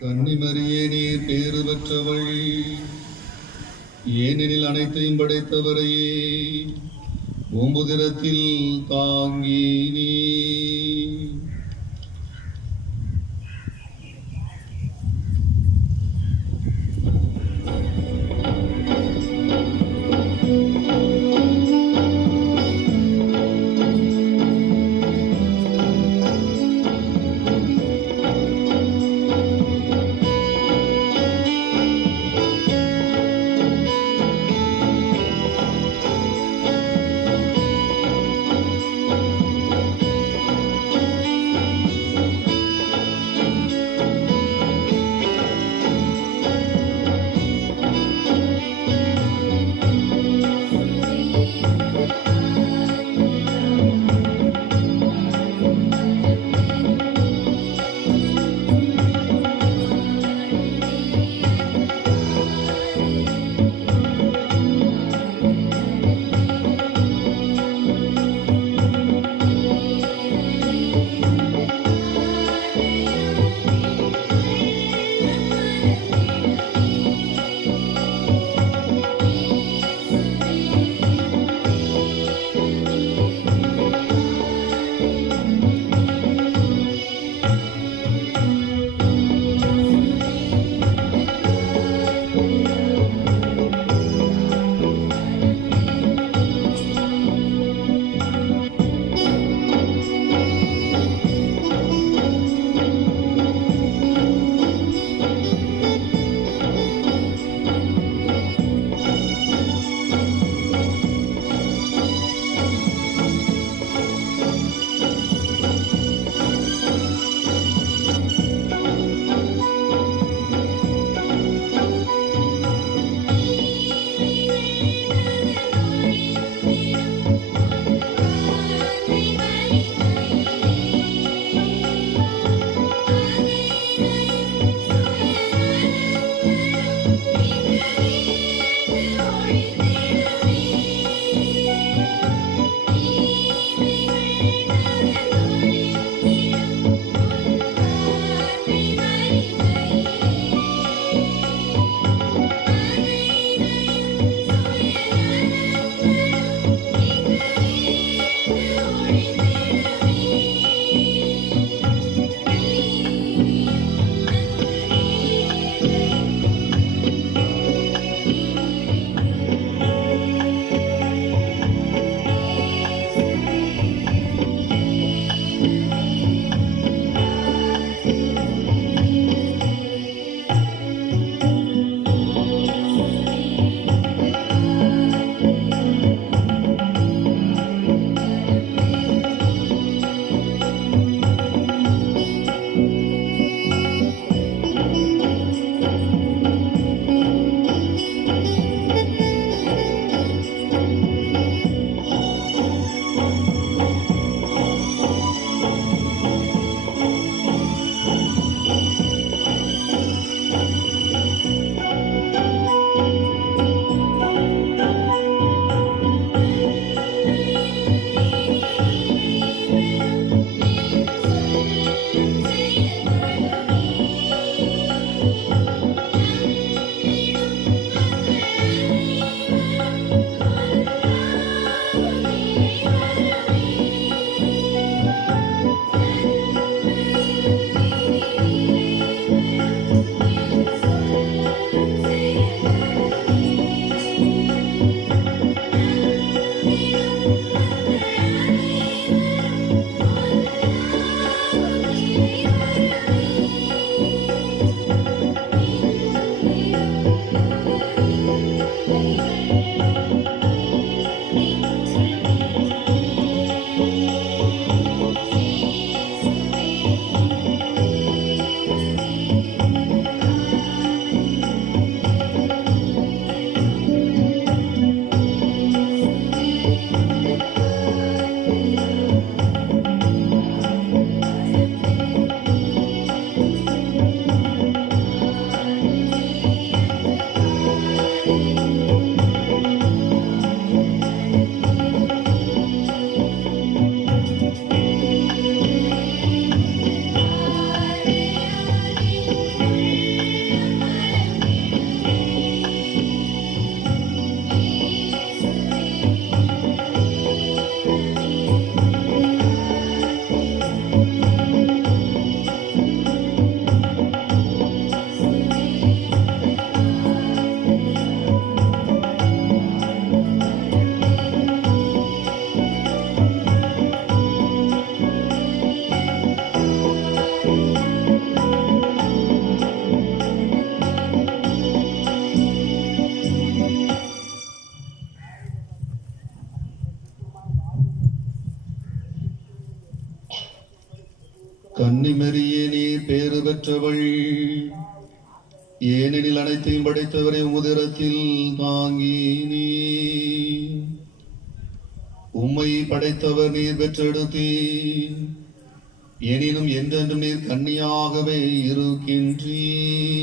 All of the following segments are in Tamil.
கன்னிமரியே நீர் பேறு பெற்றவள், ஏனெனில் அனைத்தையும் படைத்தவரையே பூம்புதிரத்தில் தாங்கி நீ கன்னிமரியே நீர் பேறு பெற்றவள், ஏனெனில் அனைத்தையும் படைத்தவரை உமுதிரத்தில் தாங்கி நீ உம்மை படைத்தவர் நீர் பெற்றெடுத்தீர். எனினும் என்றென்றும் நீர் கன்னியாகவே இருக்கின்றீர்.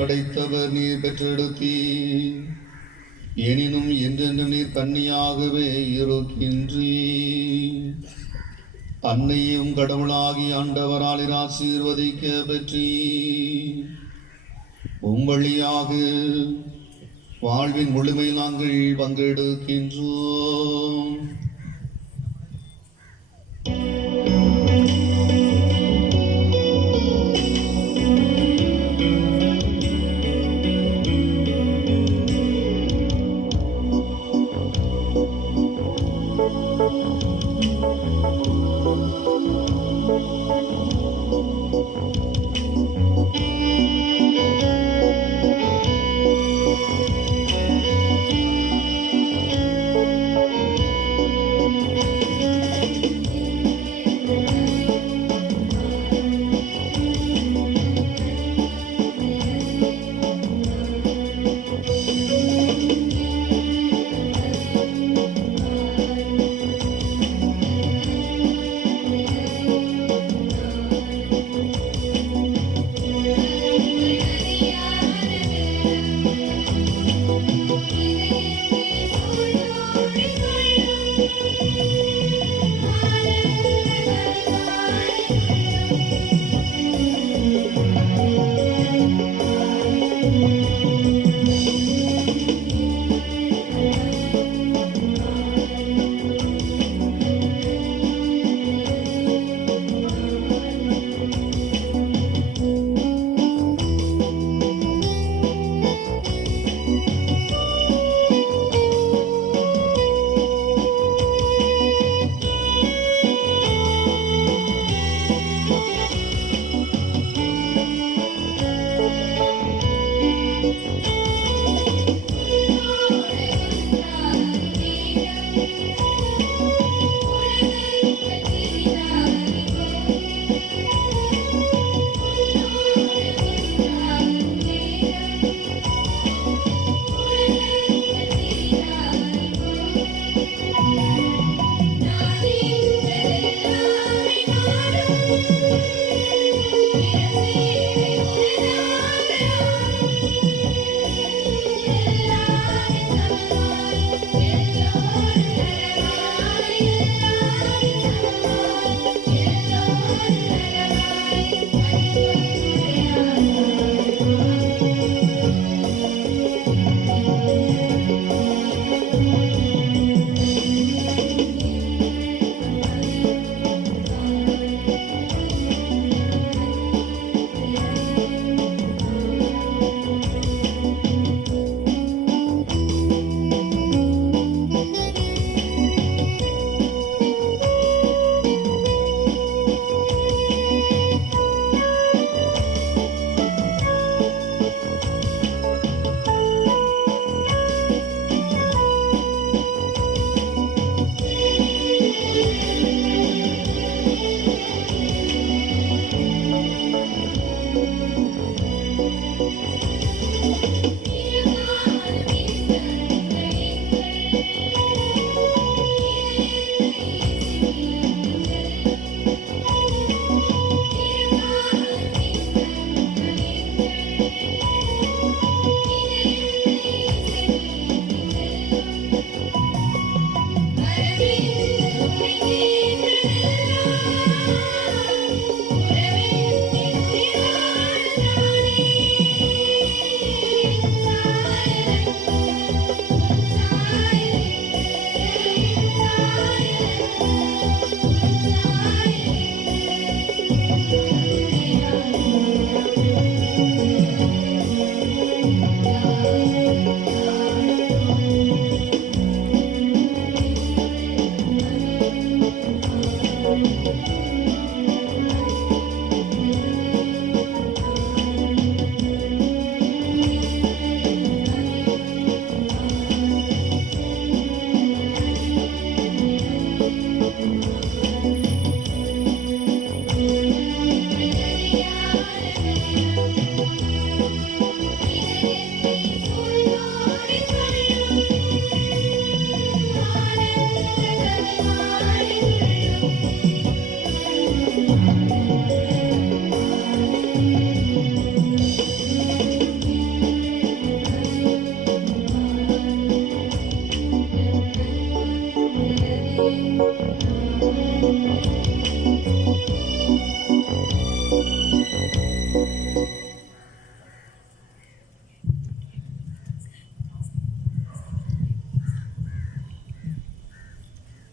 படைத்தவர் நீர் பெற்றெடுத்தீர். எனினும் என்றென்றும் நீர் கன்னியாகவே இருக்கின்றீர். அன்னையும் கடவுளாகி ஆண்டவரால் ஆசீர்வதிக்க பெற்றீர். வழியாக வாழ்வின் முழுமையில் நாங்கள் பங்கெடுக்கின்றோம்.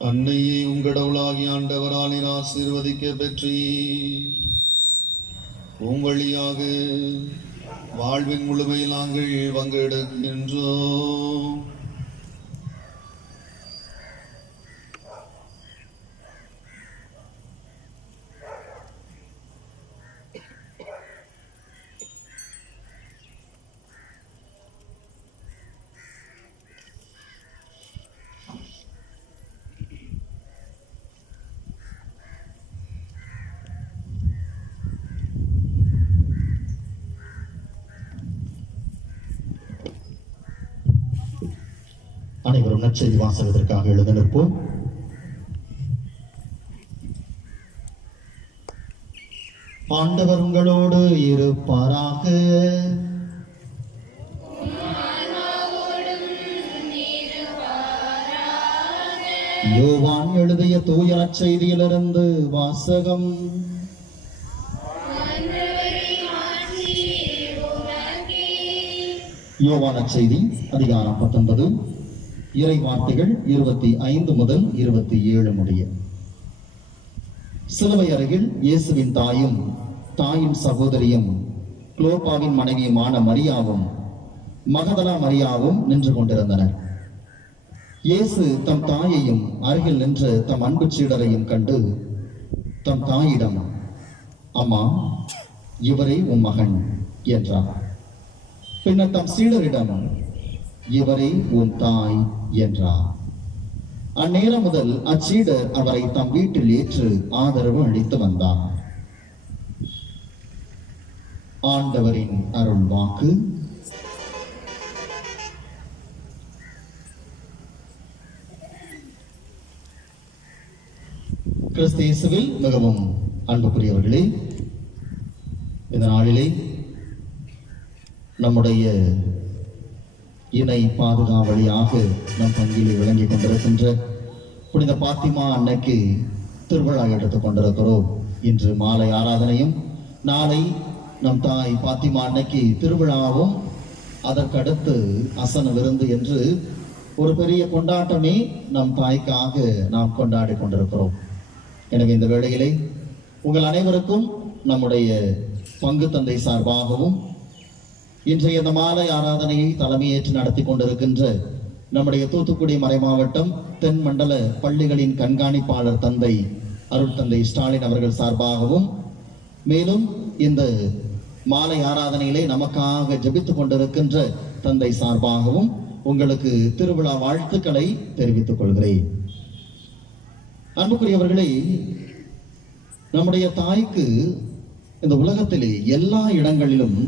அன்னையே உங்கடவுளாகி ஆண்டவரால் நீர் ஆசீர்வதிக்க பெற்றீர். வழியாக வாழ்வின் முழுமையில் நாங்கள் பங்கெடுக்கின்றோம். அனைவரும் நற்செய்தி வாசகத்திற்காக எழுத நிற்போம். ஆண்டவர் உங்களோடு இருப்பாராக. யோவான் எழுதிய தூய நற்செய்தியிலிருந்து வாசகம். யோவான் நற்செய்தி அதிகாரம் 19 இறை வார்த்தைகள் 25 முதல் 27 முடிய. சிலுவை அருகில் இயேசுவின் தாயும் தாயின் சகோதரியும் குளோபாவின் மனைவியுமான மரியாவும் மகதலா மரியாவும் நின்று கொண்டிருந்தனர். இயேசு தம் தாயையும் அருகில் நின்று தம் அன்பு சீடரையும் கண்டு தம் தாயிடம், அம்மா, இவரே உம் மகன் என்றார். பின்னர் தம் சீடரிடம், இவரே உன் தாய் என்றார். அந்நேரம் முதல் அச்சீடர் அவரை தம் வீட்டில் ஏற்று ஆதரவு அளித்து வந்தார். ஆண்டவரின் அருள் வாக்கு. கிறிஸ்து இயேசுவில் மிகவும் அன்புக்குரியவர்களே, இந்த நாளிலே நம்முடைய இணை பாதுகாவலியாக நம் பங்கிலே விளங்கிக் கொண்டிருக்கின்ற புனித பாத்திமா அன்னைக்கு திருவிழா எடுத்துக் கொண்டிருக்கிறோம். இன்று மாலை ஆராதனையும், நாளை நம் தாய் பாத்திமா அன்னைக்கு திருவிழாவும், அதற்கடுத்து அசன விருந்து என்று ஒரு பெரிய கொண்டாட்டமே நம் தாய்க்காக நாம் கொண்டாடி கொண்டிருக்கிறோம். எனவே இந்த வேளையிலே உங்கள் அனைவருக்கும் நம்முடைய பங்கு தந்தை சார்பாகவும் இன்றைய இந்த மாலை ஆராதனையை தலைமையேற்று நடத்தி கொண்டிருக்கின்ற நம்முடைய தூத்துக்குடி மறைமாவட்டம் தென் மண்டல பள்ளிகளின் கண்காணிப்பாளர் தந்தை அருள் தந்தை ஸ்டாலின் அவர்கள் சார்பாகவும், மேலும் இந்த மாலை ஆராதனையிலே நமக்காக ஜெபித்துக் கொண்டிருக்கின்ற தந்தை சார்பாகவும் உங்களுக்கு திருவிழா வாழ்த்துக்களை தெரிவித்துக் கொள்கிறேன். அன்புக்குரியவர்களே, நம்முடைய தாய்க்கு இந்த உலகத்திலே எல்லா இடங்களிலும்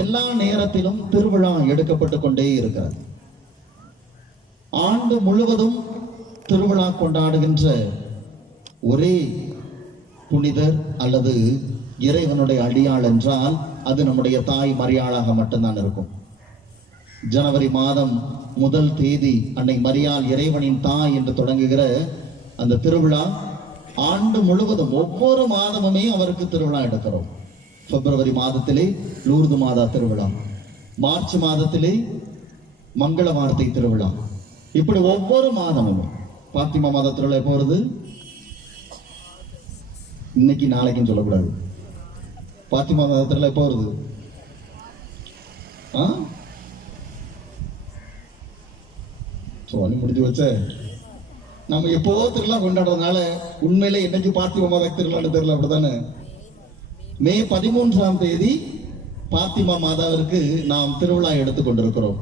எல்லா நேரத்திலும் திருவிழா எடுக்கப்பட்டுக் கொண்டே இருக்கிறது. ஆண்டு முழுவதும் திருவிழா கொண்டாடுகின்ற ஒரே புனிதர் அல்லது இறைவனுடைய அடியாள் என்றால் அது நம்முடைய தாய் மரியாளாக மட்டும்தான் இருக்கும். ஜனவரி மாதம் 1 தேதி அன்னை மரியாள் இறைவனின் தாய் என்று தொடங்குகிற அந்த திருவிழா ஆண்டு முழுவதும் ஒவ்வொரு மாதமுமே அவருக்கு திருவிழா எடுக்கிறோம். பிப்ரவரி மாதத்திலே லூர்து மாதா திருவிழா, மார்ச் மாதத்திலே மங்கள வார்த்தை திருவிழா, இப்படி ஒவ்வொரு மாதமும். பாத்திமா மாத திருவிழா எப்போ வருது? இன்னைக்கு நாளைக்குன்னு சொல்லக்கூடாது. பாத்திமா மாத திருவிழா எப்போ வருது? முடிஞ்சு வச்ச நம்ம எப்போ திருவிழா கொண்டாடுறதுனால உண்மையிலே என்னைக்கு பாத்திமா மாத திருவிழான்னு தெரியல, அப்படித்தானே? மே 13ஆம் தேதி பாத்திமா மாதாவிற்கு நாம் திருவிழா எடுத்துக் கொண்டிருக்கிறோம்.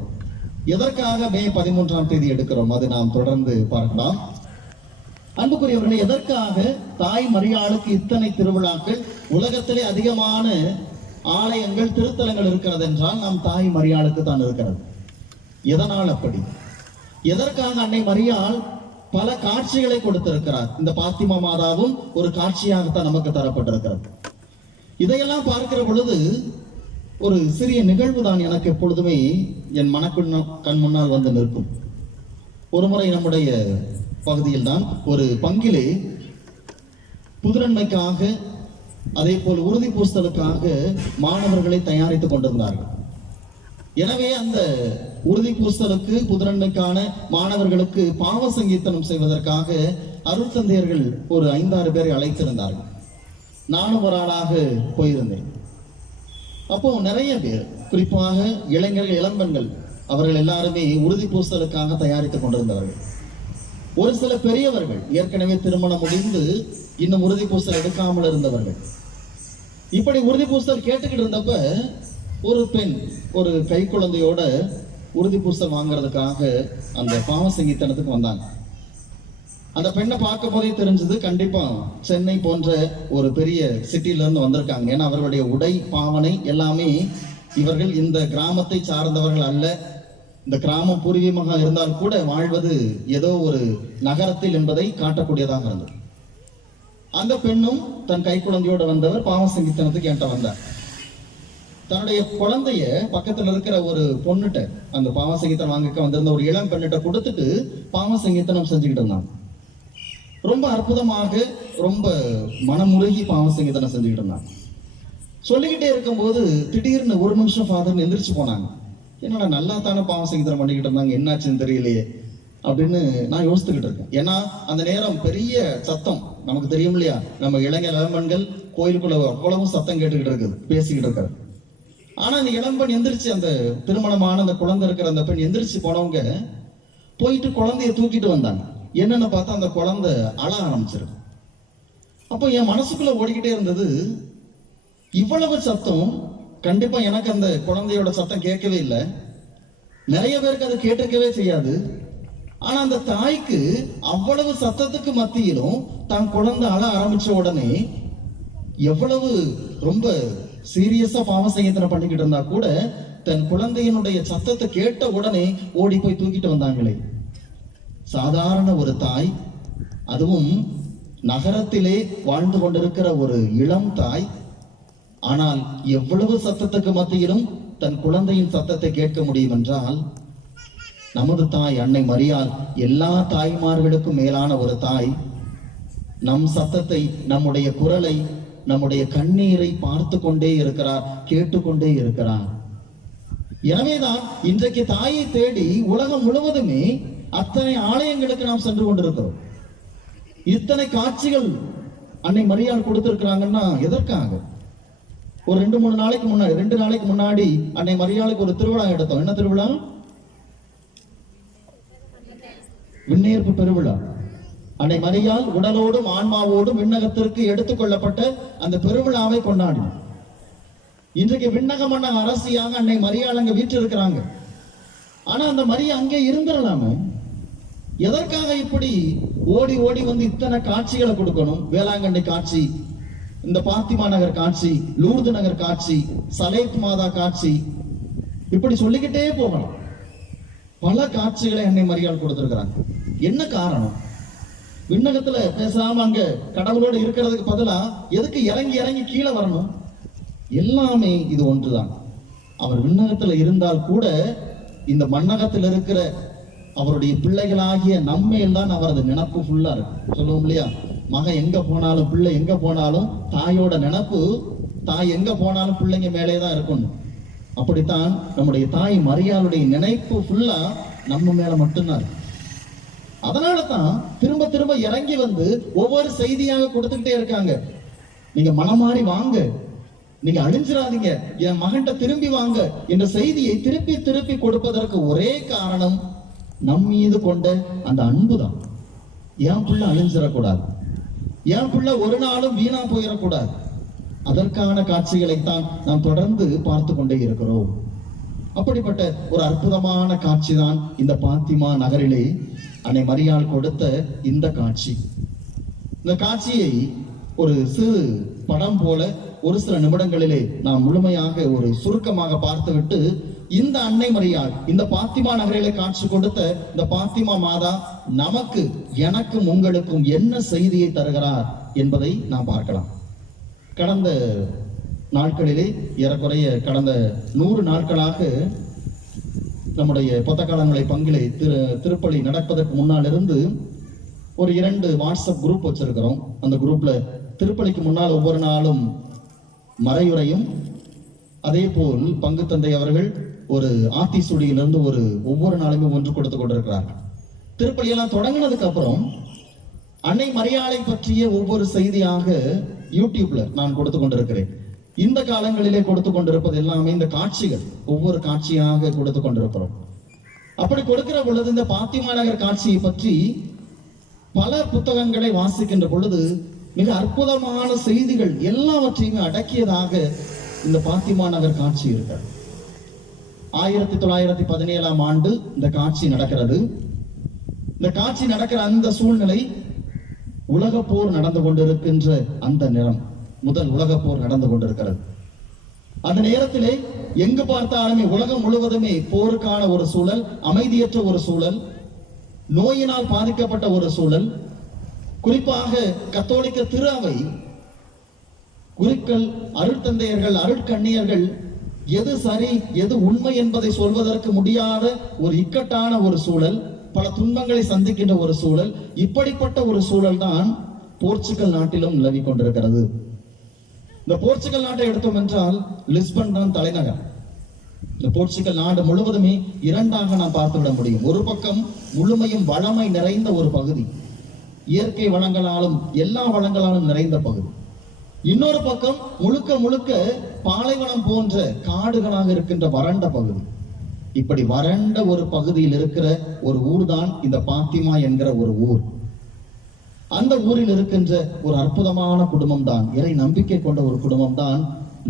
எதற்காக மே 13ஆம் தேதி எடுக்கிறோம் அது நாம் தொடர்ந்து பார்க்கலாம். அன்புக்குரியவர்களே, எதற்காக தாய் மரியாளுக்கு இத்தனை திருவிழாக்கள், உலகத்திலே அதிகமான ஆலயங்கள் திருத்தலங்கள் இருக்கிறது என்றால் நாம் தாய் மரியாளுக்கு தான் இருக்கிறது. எதனால் அப்படி? எதற்காக அன்னை மரியாள் பல காட்சிகளை கொடுத்திருக்கிறார்? இந்த பாத்திமா மாதாவும் ஒரு காட்சியாகத்தான் நமக்கு தரப்பட்டிருக்கிறது. இதையெல்லாம் பார்க்கிற பொழுது ஒரு சிறிய நிகழ்வு தான் எனக்கு எப்பொழுதுமே என் கண் முன்னால் வந்து நிற்கும். ஒரு முறை நம்முடைய பகுதியில் தான் ஒரு பங்கிலே புதுநன்மைக்காக அதே போல் உறுதி பூசலுக்காக மாணவர்களை தயாரித்துக் கொண்டிருந்தார்கள். எனவே அந்த உறுதி பூசலுக்கு புதுநன்மைக்கான மாணவர்களுக்கு பாவ சங்கீர்த்தனம் செய்வதற்காக அருட்தந்தையர்கள் ஒரு 5-6 பேரை அழைத்திருந்தார்கள். நானும் ஒரு ஆளாக போயிருந்தேன். அப்போ நிறைய பேர், குறிப்பாக இளைஞர்கள், இளம்பெண்கள், அவர்கள் எல்லாருமே உறுதி பூசலுக்காக தயாரித்துக் கொண்டிருந்தவர்கள். ஒரு சில பெரியவர்கள் ஏற்கனவே திருமணம் முடிந்து இன்னும் உறுதி பூசல் எடுக்காமல் இருந்தவர்கள். இப்படி உறுதி பூசல் கேட்டுக்கிட்டு இருந்தப்ப ஒரு பெண் ஒரு கை குழந்தையோட உறுதி பூசல் வாங்குறதுக்காக அந்த பாவ சங்கீர்த்தனத்துக்கு வந்தாங்க. அந்த பெண்ணை பார்க்கும் போதே தெரிஞ்சது கண்டிப்பா சென்னை போன்ற ஒரு பெரிய சிட்டில இருந்து வந்திருக்காங்க. ஏன்னா அவர்களுடைய உடை, பாவனை எல்லாமே இவர்கள் இந்த கிராமத்தை சார்ந்தவர்கள் அல்ல. இந்த கிராமம் பூர்வீகமாக இருந்தால் கூட வாழ்வது ஏதோ ஒரு நகரத்தில் என்பதை காட்டக்கூடியதாக இருந்தது. அந்த பெண்ணும் தன் கை குழந்தையோட வந்தவர் பாவ சங்கீர்த்தனத்துக்கு என்கிட்ட வந்தார். தன்னுடைய குழந்தைய பக்கத்துல இருக்கிற ஒரு பொண்ணுட்ட, அந்த பாவ சங்கீர்த்தனம் வாங்கிக்க வந்திருந்த ஒரு இளம் பெண்ணிட்ட கொடுத்துட்டு பாவ சங்கீர்த்தனம் செஞ்சுக்கிட்டு இருந்தாங்க. ரொம்ப அற்புதமாக, ரொம்ப மனமுருகி பாவ சங்கீர்த்தனம் செஞ்சுக்கிட்டு இருந்தாங்க. சொல்லிக்கிட்டே இருக்கும்போது திடீர்னு ஒரு நிமிஷம் ஃபாதர் எந்திரிச்சு போனாங்க. என்னடா நல்லா தானே பாவ சங்கீர்த்தனம் பண்ணிக்கிட்டு இருந்தாங்க, என்னாச்சுன்னு தெரியலையே அப்படின்னு நான் யோசித்துக்கிட்டு இருக்கேன். ஏன்னா அந்த நேரம் பெரிய சத்தம், நமக்கு தெரியும் இல்லையா, நம்ம இளைஞர் இளம்பெண்கள் கோயிலுக்குள்ள அவ்வளவும் சத்தம் கேட்டுக்கிட்டு இருக்குது, பேசிக்கிட்டு இருக்காரு. ஆனா அந்த இளம்பெண் எந்திரிச்சு, அந்த திருமணமான அந்த குழந்தை இருக்கிற அந்த பெண் எந்திரிச்சு போனவங்க போயிட்டு குழந்தைய தூக்கிட்டு வந்தாங்க. என்னன்னு பார்த்தா அந்த குழந்தை அழ ஆரம்பிச்சிருக்கு. அப்போ என் மனசுக்குள்ள ஓடிக்கிட்டே இருந்தது, இவ்வளவு சத்தம், கண்டிப்பா எனக்கு அந்த குழந்தையோட சத்தம் கேட்கவே இல்லை, நிறைய பேருக்கு அது கேட்டிருக்கவே செய்யாது. ஆனா அந்த தாய்க்கு அவ்வளவு சத்தத்துக்கு மத்தியிலும் தான் குழந்தை அழ ஆரம்பிச்ச உடனே எவ்வளவு ரொம்ப சீரியஸா பாவ சங்கீர்த்தனம் பண்ணிக்கிட்டு இருந்தா கூட தன் குழந்தையினுடைய சத்தத்தை கேட்ட உடனே ஓடி போய் தூக்கிட்டு வந்தாங்களே. சாதாரண ஒரு தாய், அதுவும் நகரத்திலே வாழ்ந்து கொண்டிருக்கிற ஒரு இளம் தாய், ஆனால் எவ்வளவு சத்தத்துக்கு மத்தியிலும் தன் குழந்தையின் சத்தத்தை கேட்க முடியும் என்றால், நமது தாய் அன்னை மரியாள் எல்லா தாய்மார்களுக்கும் மேலான ஒரு தாய். நம் சத்தத்தை, நம்முடைய குரலை, நம்முடைய கண்ணீரை பார்த்து கொண்டே இருக்கிறார், கேட்டுக்கொண்டே இருக்கிறார். எனவேதான் இன்றைக்கு தாயை தேடி உலகம் முழுவதுமே அத்தனை ஆலயங்களுக்கு நாம் சென்று கொண்டிருக்கிறோம். இத்தனை காட்சிகள் அன்னை மரியாள் கொடுத்திருக்கிறாங்கன்னா எதற்காக? ஒரு 2 நாளைக்கு முன்னாடி அன்னை மரியாளுக்கு ஒரு திருவிழா எடுத்தோம். என்ன திருவிழா? விண்ணேற்பு பெருவிழா. அன்னை மரியாள் உடலோடும் ஆன்மாவோடும் விண்ணகத்திற்கு எடுத்துக் கொள்ளப்பட்ட அந்த பெருவிழாவை கொண்டாடினோம். இன்றைக்கு விண்ணக மன்னக அரசியாக அன்னை மரியாள் அங்க வீற்றிருக்கிறாங்க. ஆனா அந்த மரியா அங்கே இருந்துடலாமே. எதற்காக இப்படி ஓடி ஓடி வந்து இத்தனை காட்சிகளை கொடுக்கணும்? வேளாங்கண்ணி காட்சி, இந்த பாத்திமா நகர் காட்சி, லூர்து நகர் காட்சி, சலேத் மாதா காட்சி, இப்படி சொல்லிக்கிட்டே போகலாம். பல காட்சிகளை அன்னை மரியாள் கொடுத்திருக்கிறாங்க. என்ன காரணம்? விண்ணகத்துல பேசாம அங்க கடவுளோடு இருக்கிறதுக்கு பதிலா எதுக்கு இறங்கி இறங்கி கீழே வரணும்? எல்லாமே இது ஒன்றுதான். அவர் விண்ணகத்துல இருந்தால் கூட இந்த மண்ணகத்தில் இருக்கிற அவருடைய பிள்ளைகளாகிய நம்மையில் தான் அவரது நினப்பு ஃபுல்லா இருக்கு. சொல்லுவோம் இல்லையா, மகன் எங்க போனாலும், பிள்ளை எங்க போனாலும் தாயோட நினப்பு, தாய் எங்க போனாலும் பிள்ளைங்க மேலே தான் இருக்கணும். அப்படித்தான் நம்முடைய தாய் மரியாளுடைய நினைப்பு ஃபுல்லா நம்ம மேல மட்டும்தான் இருக்கு. அதனால தான் திரும்ப திரும்ப இறங்கி வந்து ஒவ்வொரு செய்தியாக கொடுத்துக்கிட்டே இருக்காங்க. நீங்க மனமாறி வாங்க, நீங்க அழிஞ்சிடாதீங்க, என் மகன்கிட்ட திரும்பி வாங்க என்ற செய்தியை திருப்பி திருப்பி கொடுப்பதற்கு ஒரே காரணம் நம் மீது கொண்ட அந்த அன்புதான். என் பிள்ளை அழிஞ்சிடக்கூடாது, என் பிள்ளை ஒரு நாளும் வீணா போயிடக்கூடாது. அதற்கான காட்சிகளைத்தான் நாம் தொடர்ந்து பார்த்து கொண்டே இருக்கிறோம். அப்படிப்பட்ட ஒரு அற்புதமான காட்சி தான் இந்த பாத்திமா நகரிலே அன்னை மரியாள் கொடுத்த இந்த காட்சி. இந்த காட்சியை ஒரு சிறு படம் போல ஒரு சில நிமிடங்களிலே நாம் முழுமையாக ஒரு சுருக்கமாக பார்த்துவிட்டு, இந்த அன்னை மரியாள், இந்த பாத்திமா நகரிலே காட்சி கொடுத்த இந்த பாத்திமா மாதா நமக்கு, எனக்கும் உங்களுக்கும் என்ன செய்தியை தருகிறார் என்பதை நாம் பார்க்கலாம். கடந்த நாட்களிலே, ஏறக்குறைய கடந்த 100 நாட்களாக நம்முடைய பொத்தக்காலங்களை பங்கிலே திருப்பலி நடப்பதற்கு முன்னால் இருந்து ஒரு 2 வாட்ஸ்அப் குரூப் வச்சிருக்கிறோம். அந்த குரூப்ல திருப்பலிக்கு முன்னால் ஒவ்வொரு நாளும் மறையுரையும், அதே போல் பங்கு தந்தை அவர்கள் ஒரு ஆத்திசூடியிலிருந்து ஒவ்வொரு நாளுமே ஒன்று கொடுத்து கொண்டிருக்கிறார்கள். திருப்பலியெல்லாம் தொடங்கினதுக்கு அப்புறம் அன்னை மரியாளை பற்றிய ஒவ்வொரு செய்தியாக யூடியூப்ல நான் கொடுத்து கொண்டிருக்கிறேன். இந்த காலங்களிலே கொடுத்து கொண்டிருப்பது எல்லாமே இந்த காட்சிகள், ஒவ்வொரு காட்சியாக கொடுத்து கொண்டிருக்கிறோம். அப்படி கொடுக்கிற பொழுது இந்த பாத்திமா நகர் காட்சியை பற்றி பல புத்தகங்களை வாசிக்கின்ற பொழுது மிக அற்புதமான செய்திகள் எல்லாவற்றையுமே அடக்கியதாக இந்த பாத்திமா நகர் காட்சி இருக்கிறது. 1917ஆம் ஆண்டு இந்த காட்சி நடக்கிறது. இந்த காட்சி நடக்கிற அந்த சூழ்நிலை உலக போர் நடந்து கொண்டிருக்கின்ற அந்த நேரம், முதல் உலக போர் நடந்து கொண்டிருக்கிறது. அந்த நேரத்திலே எங்கு பார்த்தாலுமே உலகம் முழுவதுமே போருக்கான ஒரு சூழல், அமைதியற்ற ஒரு சூழல், நோயினால் பாதிக்கப்பட்ட ஒரு சூழல். குறிப்பாக கத்தோலிக்க திரு அவை, குருக்கள், அருட்தந்தையர்கள், அருட்கண்ணியர்கள் எது சரி எது உண்மை என்பதை சொல்வதற்கு முடியாத ஒரு இக்கட்டான ஒரு சூழல், பல துன்பங்களை சந்திக்கின்ற ஒரு சூழல். இப்படிப்பட்ட ஒரு சூழல் தான் போர்ச்சுகல் நாட்டிலும் நிலவி கொண்டிருக்கிறது. இந்த போர்ச்சுகல் நாட்டை எடுத்தோம் என்றால் லிஸ்பன் தான் தலைநகர். இந்த போர்ச்சுகல் நாடு முழுவதுமே இரண்டாக நாம் பார்த்துவிட முடியும். ஒரு பக்கம் முழுமையும் வளமை நிறைந்த ஒரு பகுதி, இயற்கை வளங்களாலும் எல்லா வளங்களாலும் நிறைந்த பகுதி. இன்னொரு பக்கம் முழுக்க முழுக்க பாலைவனம் போன்ற காடுகளாக இருக்கின்ற வறண்ட பகுதி. இப்படி வறண்ட ஒரு பகுதியில் இருக்கிற ஒரு ஊர் தான் இந்த பாத்திமா என்கிற ஒரு ஊர். அந்த ஊரில் இருக்கின்ற ஒரு அற்புதமான குடும்பம் தான், இறை நம்பிக்கை கொண்ட ஒரு குடும்பம் தான்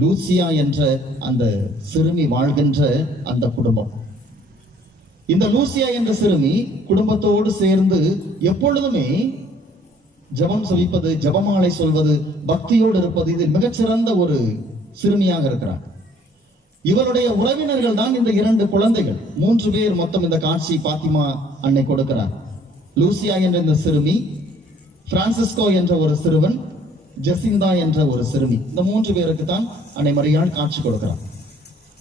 லூசியா என்ற அந்த சிறுமி வாழ்கின்ற அந்த குடும்பம். இந்த லூசியா என்ற சிறுமி குடும்பத்தோடு சேர்ந்து எப்பொழுதுமே ஜபம் சொல்லிப்பது, ஜபமாலை சொல்வது, பக்தியோடு இருப்பது, இதில் மிகச்சிறந்த ஒரு சிறுமியாக இருக்கிறார். இவருடைய உறவினர்கள் தான் இந்த 2 குழந்தைகள், 3 பேர் மொத்தம் இந்த காட்சி பாத்திமா அன்னை கொடுக்கிறார். லூசியா என்ற இந்த சிறுமி, பிரான்சிஸ்கோ என்ற ஒரு சிறுவன், ஜெசிந்தா என்ற ஒரு சிறுமி. இந்த 3 பேருக்கு தான் அன்னை மரியாள் காட்சி கொடுக்கிறார்.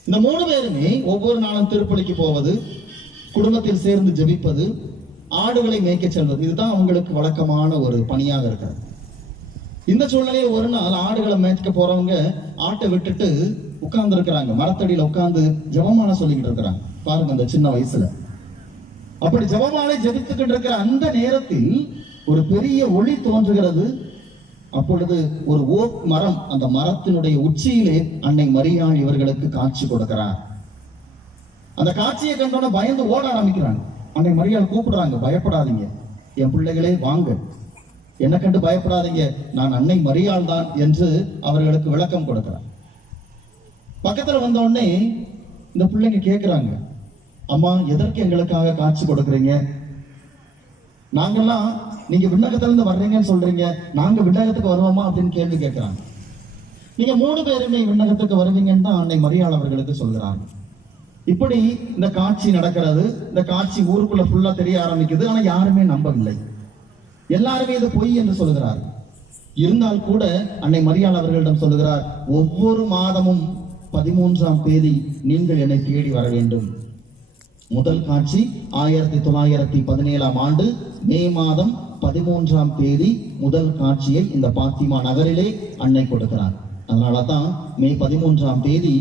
இந்த 3 பேருமே ஒவ்வொரு நாளும் திருப்பலிக்கு போவது, குடும்பத்தில் சேர்ந்து ஜெபிப்பது, ஆடுகளை மேய்க்க செல்வது, இதுதான் அவங்களுக்கு வழக்கமான ஒரு பணியாக இருக்கிறது. இந்த சூழ்நிலையில் ஒரு நாள் ஆடுகளை மேய்க்க போறவங்க ஆட்டை விட்டுட்டு உட்கார்ந்து இருக்கிறாங்க, மரத்தடியில உட்கார்ந்து ஜபமாலை சொல்லிக்கிட்டு இருக்கிறாங்க. பாருங்க, அந்த சின்ன வயசுல அப்படி ஜபமாலை ஜபித்துக்கிட்டு இருக்கிற அந்த நேரத்தில் ஒரு பெரிய ஒளி தோன்றுகிறது. அப்பொழுது ஒரு ஓக் மரம், அந்த மரத்தினுடைய உச்சியிலே அன்னை மரியாள் இவர்களுக்கு காட்சி கொடுக்கிறார். அந்த காட்சியை கண்டோன்னு பயந்து ஓட ஆரம்பிக்கிறாங்க. அன்னை மரியாள் கூப்பிடுறாங்க, பயப்படாதீங்க என் பிள்ளைகளே, வாங்க, என்ன கண்டு பயப்படாதீங்க, நான் அன்னை மரியாள் தான் என்று அவர்களுக்கு விளக்கம் கொடுக்கிறார். பக்கத்துல வந்த உடனே இந்த பிள்ளைங்க கேட்கிறாங்க, அம்மா எதற்கு எங்களுக்காக காட்சி கொடுக்குறீங்க? நாங்கெல்லாம் நீங்க விண்ணகத்துல இருந்து வர்றீங்கன்னு சொல்றீங்க, நாங்க விண்ணகத்துக்கு வருவோமா அப்படின்னு கேள்வி கேட்கிறாங்க. நீங்க 3 பேருமே விண்ணகத்துக்கு வருவீங்கன்னு தான் அன்னை மரியாள் அவர்களுக்கு சொல்கிறாங்க. இப்படி இந்த காட்சி நடக்கிறது. இந்த காட்சி ஊருக்குள்ள ஃபுல்லா தெரிய ஆரம்பிக்குது. ஆனா யாருமே நம்பவில்லை, எல்லாருமே இது பொய் என்று சொல்லுகிறார். இருந்தால் கூட அன்னை மரியாள் அவர்களிடம் சொல்லுகிறார், ஒவ்வொரு மாதமும் 13ஆம் தேதி நீங்கள் என்னை தேடி வர வேண்டும். முதல் காட்சி 1917ஆம் ஆண்டு மே மாதம் 13ஆம் தேதி முதல் காட்சியை இந்த பாத்திமா நகரிலே அன்னை கொடுக்கிறார். அதனால தான் மே 13ஆம் தேதி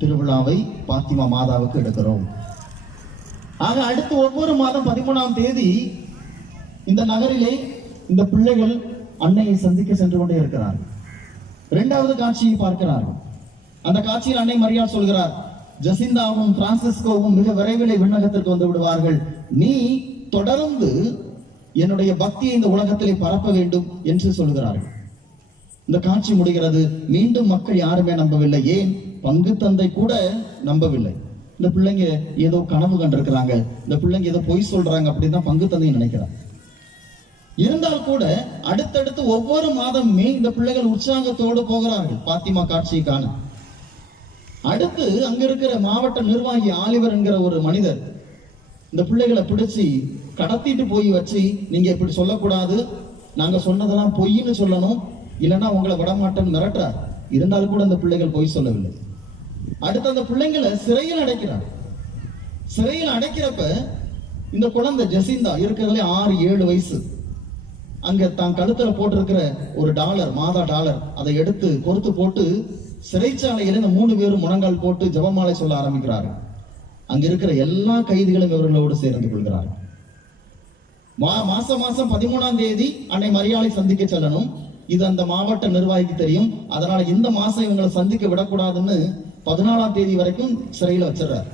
திருவிழாவை பாத்திமா மாதாவுக்கு எடுக்கிறோம். ஆக அடுத்து ஒவ்வொரு மாதம் 13ஆம் தேதி இந்த நகரிலே இந்த பிள்ளைகள் அன்னையை சந்திக்க சென்று கொண்டே இருக்கிறார்கள். 2வது காட்சியை பார்க்கிறார்கள். அந்த காட்சியில் அன்னை மரியாள் சொல்கிறார், ஜெசிந்தாவும் பிரான்சிஸ்கோவும் மிக விரைவில் விண்ணகத்திற்கு வந்து விடுவார்கள், நீ தொடர்ந்து என்னுடைய பக்தியை இந்த உலகத்திலே பரப்ப வேண்டும் என்று சொல்கிறார்கள். இந்த காட்சி முடிகிறது. மீண்டும் மக்கள் யாருமே நம்பவில்லை. ஏன், பங்கு தந்தை கூட நம்பவில்லை. இந்த பிள்ளைங்க ஏதோ கனவு கண்டிருக்கிறாங்க, இந்த பிள்ளைங்க ஏதோ பொய் சொல்றாங்க அப்படின்னு தான் பங்கு தந்தை நினைக்கிறாங்க. இருந்தால் கூட அடுத்தடுத்து ஒவ்வொரு மாதமுமே இந்த பிள்ளைகள் உற்சாகத்தோடு போகிறார்கள் பாத்திமா காட்சியை காண. அடுத்து அங்க இருக்கிற மாவட்ட நிர்வாகி ஆலிவர் என்கிற ஒரு மனிதர் இந்த பிள்ளைகளை பிடிச்சி கடத்திட்டு போய் வச்சு, நீங்க இப்படி சொல்லக்கூடாது, நாங்க சொன்னதெல்லாம் பொய்ன்னு சொல்லணும், இல்லைன்னா உங்களை விடமாட்டேன்னு மிரட்டார். இருந்தாலும் கூட அந்த பிள்ளைகள் பொய் சொல்லவில்லை. அடுத்து அந்த பிள்ளைங்களை சிறையில் அடைக்கிறார். சிறையில் அடைக்கிறப்ப இந்த குழந்தை ஜெசிந்தா இருக்கிறதுல 6-7 வயசு, அங்க தான் கழுத்துல போட்டிருக்கிற ஒரு டாலர், மாதா டாலர், அதை எடுத்து கொடுத்து போட்டு சிறைச்சாலையில இந்த 3 பேரும் முழங்கால் போட்டு ஜபமாலை சொல்ல ஆரம்பிக்கிறார்கள். அங்க இருக்கிற எல்லா கைதிகளும் இவர்களோடு சேர்ந்து கொள்கிறார்கள். மாசம் 13ஆம் தேதி அன்னை மரியாளை சந்திக்க செல்லணும். இது அந்த மாவட்ட நிர்வாகிக்கு தெரியும். அதனால இந்த மாசம் இவங்களை சந்திக்க விடக்கூடாதுன்னு 14ஆம் தேதி வரைக்கும் சிறையில வச்சிடறாரு.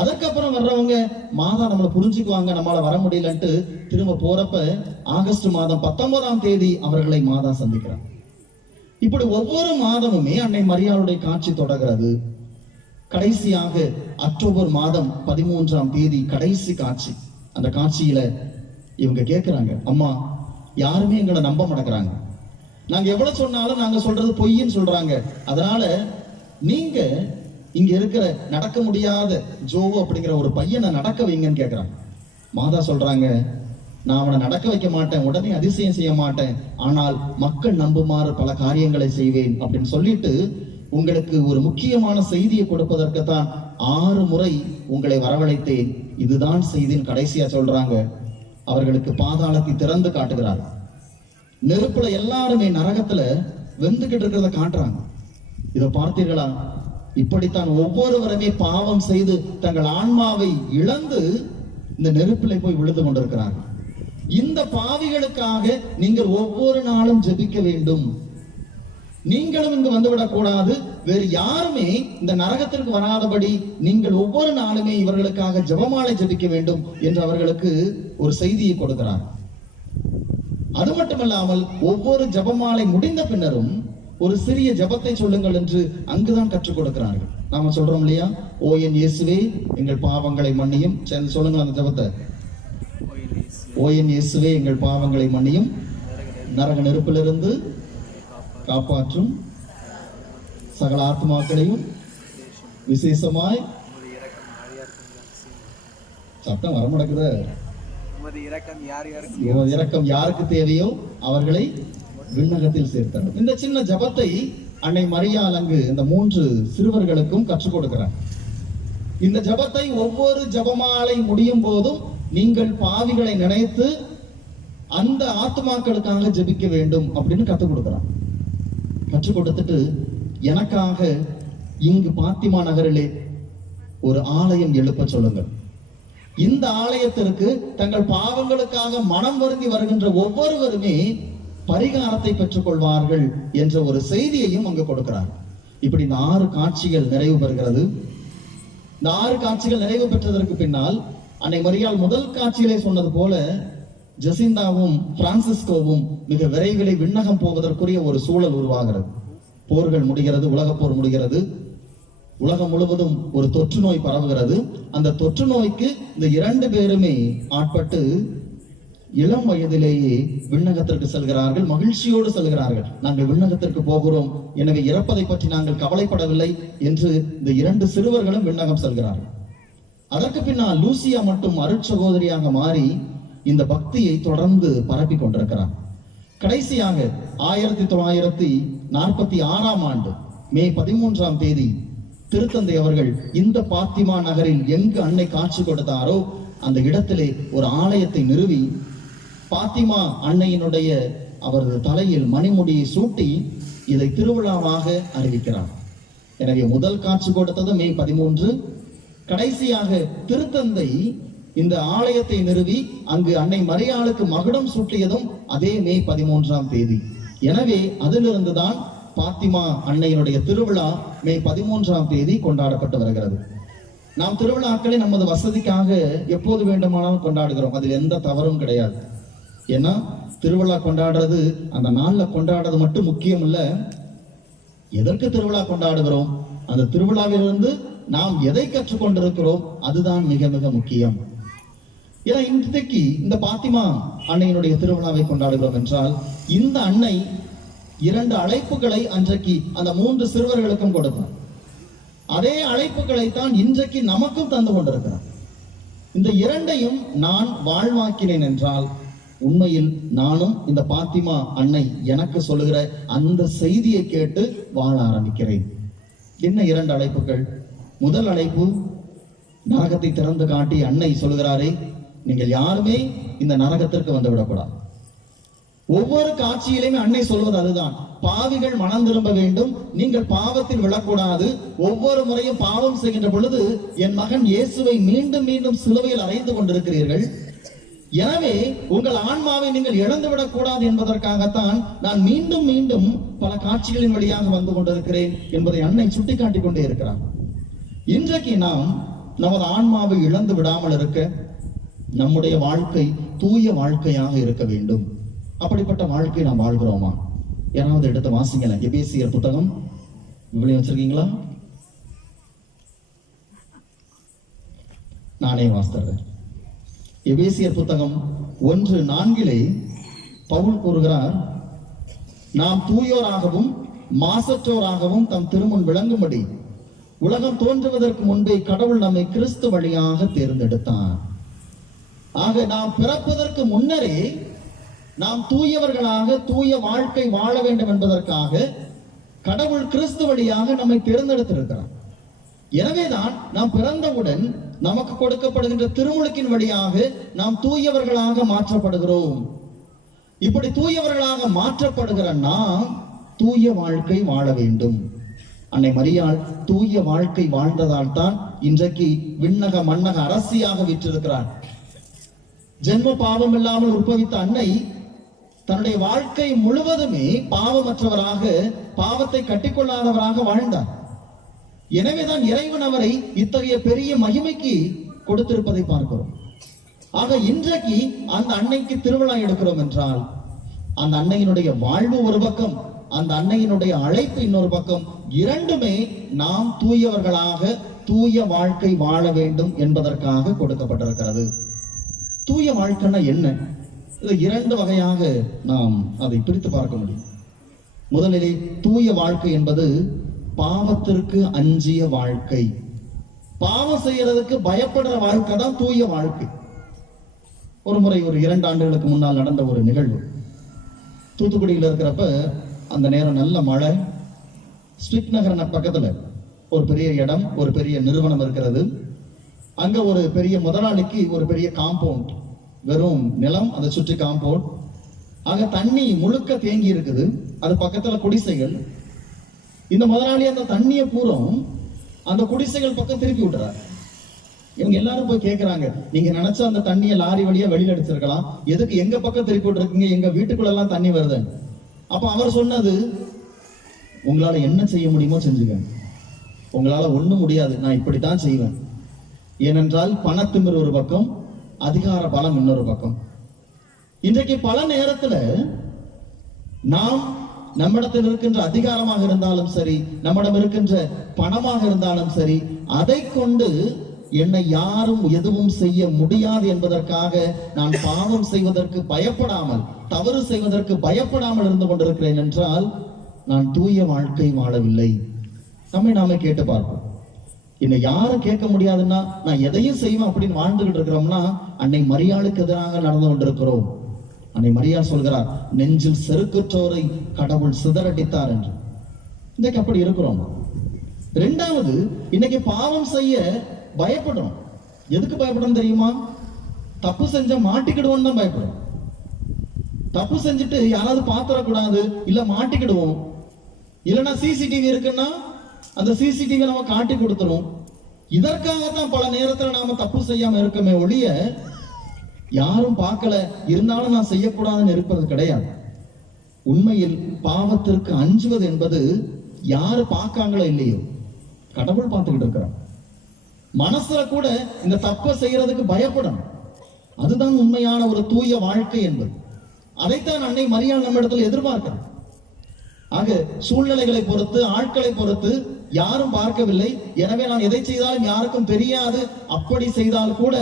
அதுக்கப்புறம் வர்றவங்க மாதா நம்மளை புரிஞ்சுக்குவாங்க, நம்மளால வர முடியலன்ட்டு திரும்ப போறப்ப ஆகஸ்ட் மாதம் 19ஆம் தேதி அவர்களை மாதா சந்திக்கிறார். இப்படி ஒவ்வொரு மாதமுமே அன்னை மரியாளுடைய காட்சி தொடர்கிறது. கடைசியாக அக்டோபர் மாதம் 13ஆம் தேதி கடைசி காட்சி. அந்த காட்சியில இவங்க கேட்கிறாங்க, அம்மா யாருமே எங்களை நம்ப மாட்டேங்கிறாங்க, நாங்க எவ்வளவு சொன்னாலும் நாங்க சொல்றது பொய்ன்னு சொல்றாங்க, அதனால நீங்க இங்க இருக்கிற நடக்க முடியாத ஜோவோ அப்படிங்கிற ஒரு பையனை நடக்க வைங்கன்னு கேட்கிறாங்க. மாதா சொல்றாங்க, நான் அவனை நடக்க வைக்க மாட்டேன், உடனே அதிசயம் செய்ய மாட்டேன், ஆனால் மக்கள் நம்புமாறு பல காரியங்களை செய்வேன் அப்படின்னு சொல்லிட்டு உங்களுக்கு ஒரு முக்கியமான செய்தியை கொடுப்பதற்கு தான் 6 முறை உங்களை வரவழைத்தேன், இதுதான் செய்தின்னு கடைசியா சொல்றாங்க. அவர்களுக்கு பாதாளத்தை திறந்து காட்டுகிறார். நெருப்புல எல்லாருமே நரகத்துல வெந்துகிட்டு இருக்கிறத காட்டுறாங்க. இதை பார்த்தீர்களா? இப்படித்தான் ஒவ்வொருவருமே பாவம் செய்து தங்கள் ஆன்மாவை இழந்து இந்த நெருப்பிலே போய் விழுந்து கொண்டிருக்கிறாங்க. இந்த பாவிகளுக்காக நீங்கள் ஒவ்வொரு நாளும் ஜெபிக்க வேண்டும். நீங்களும் இங்கு வந்துவிடக் கூடாது, வேறு யாருமே இந்த நரகத்திற்கு வராதபடி நீங்கள் ஒவ்வொரு நாளுமே இவர்களுக்காக ஜெபமாலை ஜெபிக்க வேண்டும் என்று அவர்களுக்கு ஒரு செய்தியை கொடுக்கிறார். அது மட்டுமல்லாமல் ஒவ்வொரு ஜெபமாலை முடிந்த பின்னரும் ஒரு சிறிய ஜெபத்தை சொல்லுங்கள் என்று அங்குதான் கற்றுக் கொடுக்கிறார்கள். நாம சொல்றோம் இல்லையா, ஓ என் இயேசுவே எங்கள் பாவங்களை மன்னியும். சேர்ந்து சொல்லுங்கள் அந்த ஜெபத்தை. ஓ என் இயேசுவே எங்கள் பாவங்களை மன்னியும், நரக நெருப்பிலிருந்து காப்பாற்றும், சகல ஆத்மாக்களையும் விசேஷமாய் சத்தம் வரமுடக்குது. இரக்கம் யாருக்கு தேவையோ அவர்களை விண்ணகத்தில் சேர்த்தார். இந்த சின்ன ஜபத்தை அன்னை மரியாள் அங்கு இந்த 3 சிறுவர்களுக்கும் கற்றுக் கொடுக்கிறார். இந்த ஜபத்தை ஒவ்வொரு ஜபமாலை முடியும் போதும் நீங்கள் பாவிகளை நினைத்து அந்த ஆத்மாக்களுக்காக ஜெபிக்க வேண்டும் அப்படின்னு கற்றுக் கொடுக்கிறார். கற்றுக் கொடுத்துட்டு, எனக்காக இங்கு பாத்திமா நகரிலே ஒரு ஆலயம் எழுப்ப சொல்லுங்கள். இந்த ஆலயத்திற்கு தங்கள் பாவங்களுக்காக மனம் வருந்தி வருகின்ற ஒவ்வொருவருமே பரிகாரத்தை பெற்றுக் கொள்வார்கள் என்ற ஒரு செய்தியையும் அங்கு கொடுக்கிறார். இப்படி இந்த 6 காட்சிகள் நிறைவு பெறுகிறது. இந்த 6 காட்சிகள் நிறைவு பெற்றதற்கு பின்னால் அன்னை மரியாள் முதல் காட்சியிலே சொன்னது போல ஜெசிந்தாவும் பிரான்சிஸ்கோவும் மிக விரைவிலே விண்ணகம் போவதற்குரிய ஒரு சூழல் உருவாகிறது. போர்கள் முடிகிறது, உலகப் போர் முடிகிறது, உலகம் முழுவதும் ஒரு தொற்று நோய் பரவுகிறது. அந்த தொற்று நோய்க்கு இந்த 2 பேருமே ஆட்பட்டு இளம் வயதிலேயே விண்ணகத்திற்கு செல்கிறார்கள், மகிழ்ச்சியோடு செல்கிறார்கள். நாங்கள் விண்ணகத்திற்கு போகிறோம், எனவே இறப்பதை பற்றி நாங்கள் கவலைப்படவில்லை என்று இந்த 2 சிறுவர்களும் விண்ணகம் செல்கிறார்கள். அதற்கு பின்னால் லூசியா மட்டும் அருட்சகோதரியாக மாறி இந்த பக்தியை தொடர்ந்து பரப்பி கொண்டிருக்கிறார். கடைசியாக 1946ஆம் ஆண்டு மே 13ஆம் தேதி திருத்தந்தை அவர்கள் இந்த பாத்திமா நகரில் எங்கு அன்னை காட்சி கொடுத்தாரோ அந்த இடத்திலே ஒரு ஆலயத்தை நிறுவி பாத்திமா அன்னையினுடைய அவரது தலையில் மணிமுடியை சூட்டி இதை திருவிழாவாக அறிவிக்கிறார். எனவே முதல் காட்சி கொடுத்தது மே 13. கடைசியாக திருத்தந்தை இந்த ஆலயத்தை நிறுவி அங்கு அன்னை மரியாளுக்கு மகுடம் சூட்டியதும் அதே மே 13ஆம் தேதி. எனவே அதிலிருந்துதான் பாத்திமா அன்னையினுடைய திருவிழா மே 13ஆம் தேதி கொண்டாடப்பட்டு வருகிறது. நாம் திருவிழாக்களை நமது வசதிக்காக எப்போது வேண்டுமானாலும் கொண்டாடுகிறோம், அதில் எந்த தவறும் கிடையாது. ஏன்னா திருவிழா கொண்டாடுறது அந்த நாள்ல கொண்டாடுறது மட்டும் முக்கியம் இல்ல, எதற்கு திருவிழா கொண்டாடுகிறோம், அந்த திருவிழாவிலிருந்து நாம் எதை கற்றுக்கொண்டிருக்கிறோம் அதுதான் மிக மிக முக்கியம். ஏன்னா இன்றைக்கு இந்த பாத்திமா அன்னையினுடைய திருவிழாவை கொண்டாடுகிறோம் என்றால் இந்த அன்னை 2 அழைப்புகளை அன்றைக்கு அந்த 3 சிறுவர்களுக்கும் கொடுத்தார். அதே அழைப்புகளை தான் இன்றைக்கு நமக்கும் தந்து கொண்டிருக்கிறார். இந்த 2ஐயும் நான் வாழ்வாக்கினேன் என்றால் உண்மையில் நானும் இந்த பாத்திமா அன்னை எனக்கு சொல்லுகிற அந்த செய்தியை கேட்டு வாழ ஆரம்பிக்கிறேன். என்ன 2 அழைப்புகள்? முதல் அழைப்பு, நரகத்தை திறந்து காட்டி அன்னை சொல்கிறாரே, நீங்கள் யாருமே இந்த நரகத்திற்கு வந்து விடக்கூடாது. ஒவ்வொரு காட்சியிலுமே அன்னை சொல்வது அதுதான். பாவிகள் மனம் திரும்ப வேண்டும், நீங்கள் பாவத்தில் விழக்கூடாது. ஒவ்வொரு முறையும் பாவம் செய்கின்ற பொழுது என் மகன் இயேசுவை மீண்டும் மீண்டும் சிலுவையில் அறைந்து கொண்டிருக்கிறீர்கள். எனவே உங்கள் ஆன்மாவை நீங்கள் இழந்துவிடக் கூடாது என்பதற்காகத்தான் நான் மீண்டும் மீண்டும் பல காட்சிகளின் வழியாக வந்து கொண்டிருக்கிறேன் என்பதை அன்னை சுட்டிக்காட்டிக் கொண்டே இருக்கிறார். இன்றைக்கு நாம் நமது ஆன்மாவை இழந்து விடாமல் இருக்க நம்முடைய வாழ்க்கை தூய வாழ்க்கையாக இருக்க வேண்டும். அப்படிப்பட்ட வாழ்க்கை நாம் வாழ்கிறோமா? யாராவது எடுத்து வாசிங்களேன். எபேசியர் புத்தகம் இவ்வளவு வச்சிருக்கீங்களா? நானே வாசித்தேன். எபேசியர் புத்தகம் 1:4 பவுல் கூறுகிறார், நாம் தூயோராகவும் மாசற்றோராகவும் தம் திருமுன் விளங்கும்படி உலகம் தோன்றுவதற்கு முன்பே கடவுள் நம்மை கிறிஸ்து வழியாக தேர்ந்தெடுத்தார். ஆக நாம் பிறப்பதற்கு முன்னரே நாம் தூயவர்களாக தூய வாழ்க்கை வாழ வேண்டும் என்பதற்காக கடவுள் கிறிஸ்து வழியாக நம்மை தேர்ந்தெடுத்திருக்கிறார். எனவேதான் நாம் பிறந்தவுடன் நமக்கு கொடுக்கப்படுகின்ற திருமுழுக்கின் வழியாக நாம் தூயவர்களாக மாற்றப்படுகிறோம். இப்படி தூயவர்களாக மாற்றப்படுகிற நாம் தூய வாழ்க்கை வாழ வேண்டும். அன்னை மரியாள் தூய வாழ்க்கை வாழ்ந்ததால் தான் இன்றைக்கு விண்ணக மன்னக அரசியாக விற்றிருக்கிறார். ஜென்ம பாவம் இல்லாமல் உற்பவித்த அன்னை தன்னுடைய வாழ்க்கை முழுவதுமே பாவமற்றவராக, பாவத்தை கட்டிக்கொள்ளாதவராக வாழ்ந்தார். எனவேதான் இறைவன் அவரை இத்தகைய பெரிய மகிமைக்கு கொடுத்திருப்பதை பார்க்கிறோம். ஆக இன்றைக்கு அந்த அன்னைக்கு திருவிழா எடுக்கிறோம் என்றால் அந்த அன்னையினுடைய வாழ்வு ஒரு பக்கம், அந்த அன்னையினுடைய அழைப்பு இன்னொரு பக்கம். இரண்டுமே நாம் தூயவர்களாக தூய வாழ்க்கை வாழ வேண்டும் என்பதற்காக கொடுக்கப்பட்டிருக்கிறது. தூய வாழ்க்கைன்னா என்ன? இது இரண்டு வகையாக நாம் அதை பிரித்து பார்க்க முடியும். முதலிலே தூய வாழ்க்கை என்பது பாவத்திற்கு அஞ்சிய வாழ்க்கை. பாவம் செய்யறதுக்கு பயப்படுற வாழ்க்கை தான் தூய வாழ்க்கை. ஒரு முறை ஒரு 2 ஆண்டுகளுக்கு முன்னால் நடந்த ஒரு நிகழ்வு. தூத்துக்குடியில் இருக்கிறப்ப அந்த நேரம் நல்ல மழை. ஸ்ட்ரிக் நகர் பக்கத்துல ஒரு பெரிய இடம், ஒரு பெரிய நிறுவனம் இருக்கிறது. அங்க ஒரு பெரிய முதலாளிக்கு ஒரு பெரிய காம்பவுண்ட், வெறும் நிலம், அதை சுற்றி காம்பவுண்ட். அங்க தண்ணி முழுக்க தேங்கி இருக்குது. அது பக்கத்துல குடிசைகள். இந்த முதலாளி அந்த தண்ணியை பூரம் அந்த குடிசைகள் பக்கம் திருப்பி விட்டுறாரு. இவங்க எல்லாரும் போய் கேட்கிறாங்க, நீங்க நினைச்சா அந்த தண்ணியை லாரி வழியா வெளியில அடிச்சிருக்கலாம், எதுக்கு எங்க பக்கம் திருப்பி விட்டுருக்கீங்க? எங்க வீட்டுக்குள்ள எல்லாம் தண்ணி வருது. அப்ப அவர் சொன்னது, உங்களால என்ன செய்ய முடியுமோ செஞ்சுக்க, உங்களால ஒண்ணும் முடியாது, நான் இப்படித்தான் செய்வேன். ஏனென்றால் பணத்திமிர் ஒரு பக்கம், அதிகார பலம் இன்னொரு பக்கம். இன்றைக்கு பல நேரத்துல நாம் நம்மிடத்தில் இருக்கின்ற அதிகாரமாக இருந்தாலும் சரி, நம்மிடம் இருக்கின்ற பணமாக இருந்தாலும் சரி, அதை கொண்டு என்னை யாரும் எதுவும் செய்ய முடியாது என்பதற்காக நான் பாவம் செய்வதற்கு பயப்படாமல், தவறு செய்வதற்கு பயப்படாமல் இருந்து கொண்டிருக்கிறேன் என்றால் நான் தூய வாழ்க்கை வாழவில்லை. நம்மை நாம கேட்டு பார்ப்போம். என்னை யாரும் கேட்க முடியாதுன்னா நான் எதையும் செய்வேன் அப்படின்னு வாழ்ந்துகிட்டு இருக்கிறோம்னா அன்னை மரியாளுக்கு எதிராக நடந்து கொண்டிருக்கிறோம். அன்னை மரியாள் சொல்கிறார், நெஞ்சில் செருக்குற்றோரை கடவுள் சிதறடித்தார் என்று. இன்னைக்கு அப்படி இருக்கிறோம். இரண்டாவது, இன்னைக்கு பாவம் செய்ய பயப்படுறோம். எதுக்கு பயப்படுறோம் தெரியுமா? தப்பு செஞ்ச மாட்டிக்கிடுவோம் தான் பயப்படுறோம். தப்பு செஞ்சுட்டு யாராவது பாத்திரக்கூடாது, இல்ல மாட்டிக்கிடுவோம். இல்லைன்னா சிசிடிவி இருக்குன்னா அந்த சிசிடிவி நம்ம காட்டி கொடுத்துரும். இதற்காகத்தான் பல நேரத்துல நாம தப்பு செய்யாம இருக்கமே ஒழிய யாரும் பார்க்கல இருந்தாலும் நான் செய்யக்கூடாதுன்னு இருப்பது கிடையாது. உண்மையில் பாவத்திற்கு அஞ்சுவது என்பது யாரு பார்க்காங்களோ இல்லையோ கடவுள் பார்த்துக்கிட்டு இருக்கிறான். மனசுல கூட இந்த தப்பை செய்யறதுக்கு பயப்படணும். அதுதான் உண்மையான ஒரு தூய வாழ்க்கை என்பது. அதைத்தான் அன்னை மரியாள் நம்ம இடத்துல எதிர்பார்க்கிறார். ஆக சூழ்நிலைகளை பொறுத்து, ஆட்களை பொறுத்து யாரும் பார்க்கவில்லை, எனவே நான் எதை செய்தாலும் யாருக்கும் தெரியாது, அப்படி செய்தால் கூட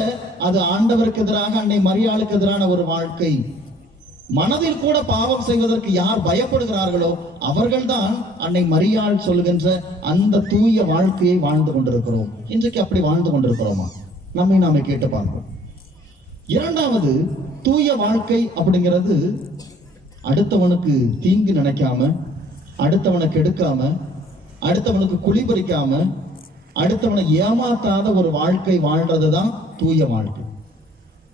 அது ஆண்டவருக்கு எதிராக, அன்னை மரியாளுக்கு எதிரான ஒரு வாழ்க்கை. மனதில் கூட பாவம் செய்வதற்கு யார் பயப்படுகிறார்களோ அவர்கள்தான் அன்னை மரியாள் சொல்கின்ற அந்த தூய வாழ்க்கையை வாழ்ந்து கொண்டிருக்கிறோம். இன்றைக்கு அப்படி வாழ்ந்து கொண்டிருக்கிறோமா? நம்மை நாம கேட்டு பார்ப்போம். இரண்டாவது, தூய வாழ்க்கை அப்படிங்கிறது அடுத்தவனுக்கு தீங்கு நினைக்காம, அடுத்தவனை கெடுக்காம, அடுத்தவனுக்கு குழிபறிக்காம, அடுத்தவனை ஏமாத்தாத ஒரு வாழ்க்கை வாழ்றதுதான் தூய வாழ்க்கை.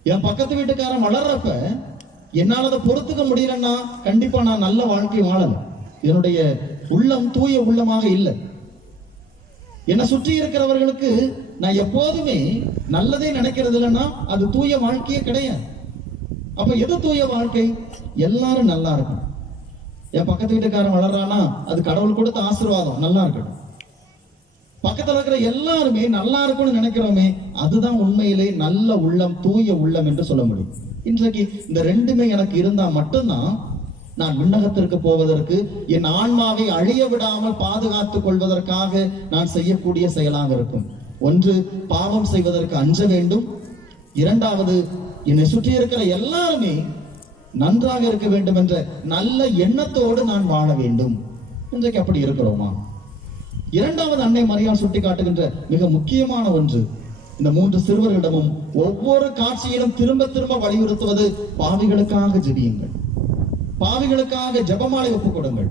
என் பக்கத்து வீட்டுக்காரன் வளர்றப்ப என்னால அதை பொறுத்துக்க முடியலன்னா கண்டிப்பா நான் நல்ல வாழ்க்கை வாழல. என்னுடைய உள்ளம் தூய உள்ளமாக இல்லை. என்னை சுற்றி இருக்கிறவர்களுக்கு நான் எப்போதுமே நல்லதே நினைக்கிறது இல்லைன்னா அது தூய வாழ்க்கையே கிடையாது. அப்ப எது தூய வாழ்க்கை? எல்லாரும் நல்லா இருக்கணும். என் பக்கத்து வீட்டுக்காரன் வளர்றானா அது கடவுள் கொடுத்த ஆசீர்வாதம், நல்லா இருக்கணும். பக்கத்துல இருக்கிற எல்லாருமே நல்லா இருக்கும்னு நினைக்கிறோமே, அதுதான் உண்மையிலே நல்ல உள்ளம், தூய உள்ளம் என்று சொல்ல முடியும். இன்றைக்கு இந்த ரெண்டுமே எனக்கு இருந்தா மட்டும்தான் நான் விண்ணகத்திற்கு போவதற்கு, என் ஆன்மாவை அழிய விடாமல் பாதுகாத்துக் கொள்வதற்காக நான் செய்யக்கூடிய செயலாக இருக்கும். ஒன்று, பாவம் செய்வதற்கு அஞ்ச வேண்டும். இரண்டாவது, என்னை சுற்றி இருக்கிற எல்லாருமே நன்றாக இருக்க வேண்டும் என்ற நல்ல எண்ணத்தோடு நான் வாழ வேண்டும். இன்றைக்கு அப்படி இருக்கிறோமா? இரண்டாவது, அன்னை மரியாள் சுட்டி காட்டுகின்ற மிக முக்கியமான ஒன்று, இந்த 3 சிறுவர்களிடமும் ஒவ்வொரு காட்சியிலும் திரும்ப திரும்ப வலியுறுத்துவது, பாவிகளுக்காக ஜெபியுங்கள், பாவிகளுக்காக ஜெபமாலை ஒப்புக் கொடுங்கள்,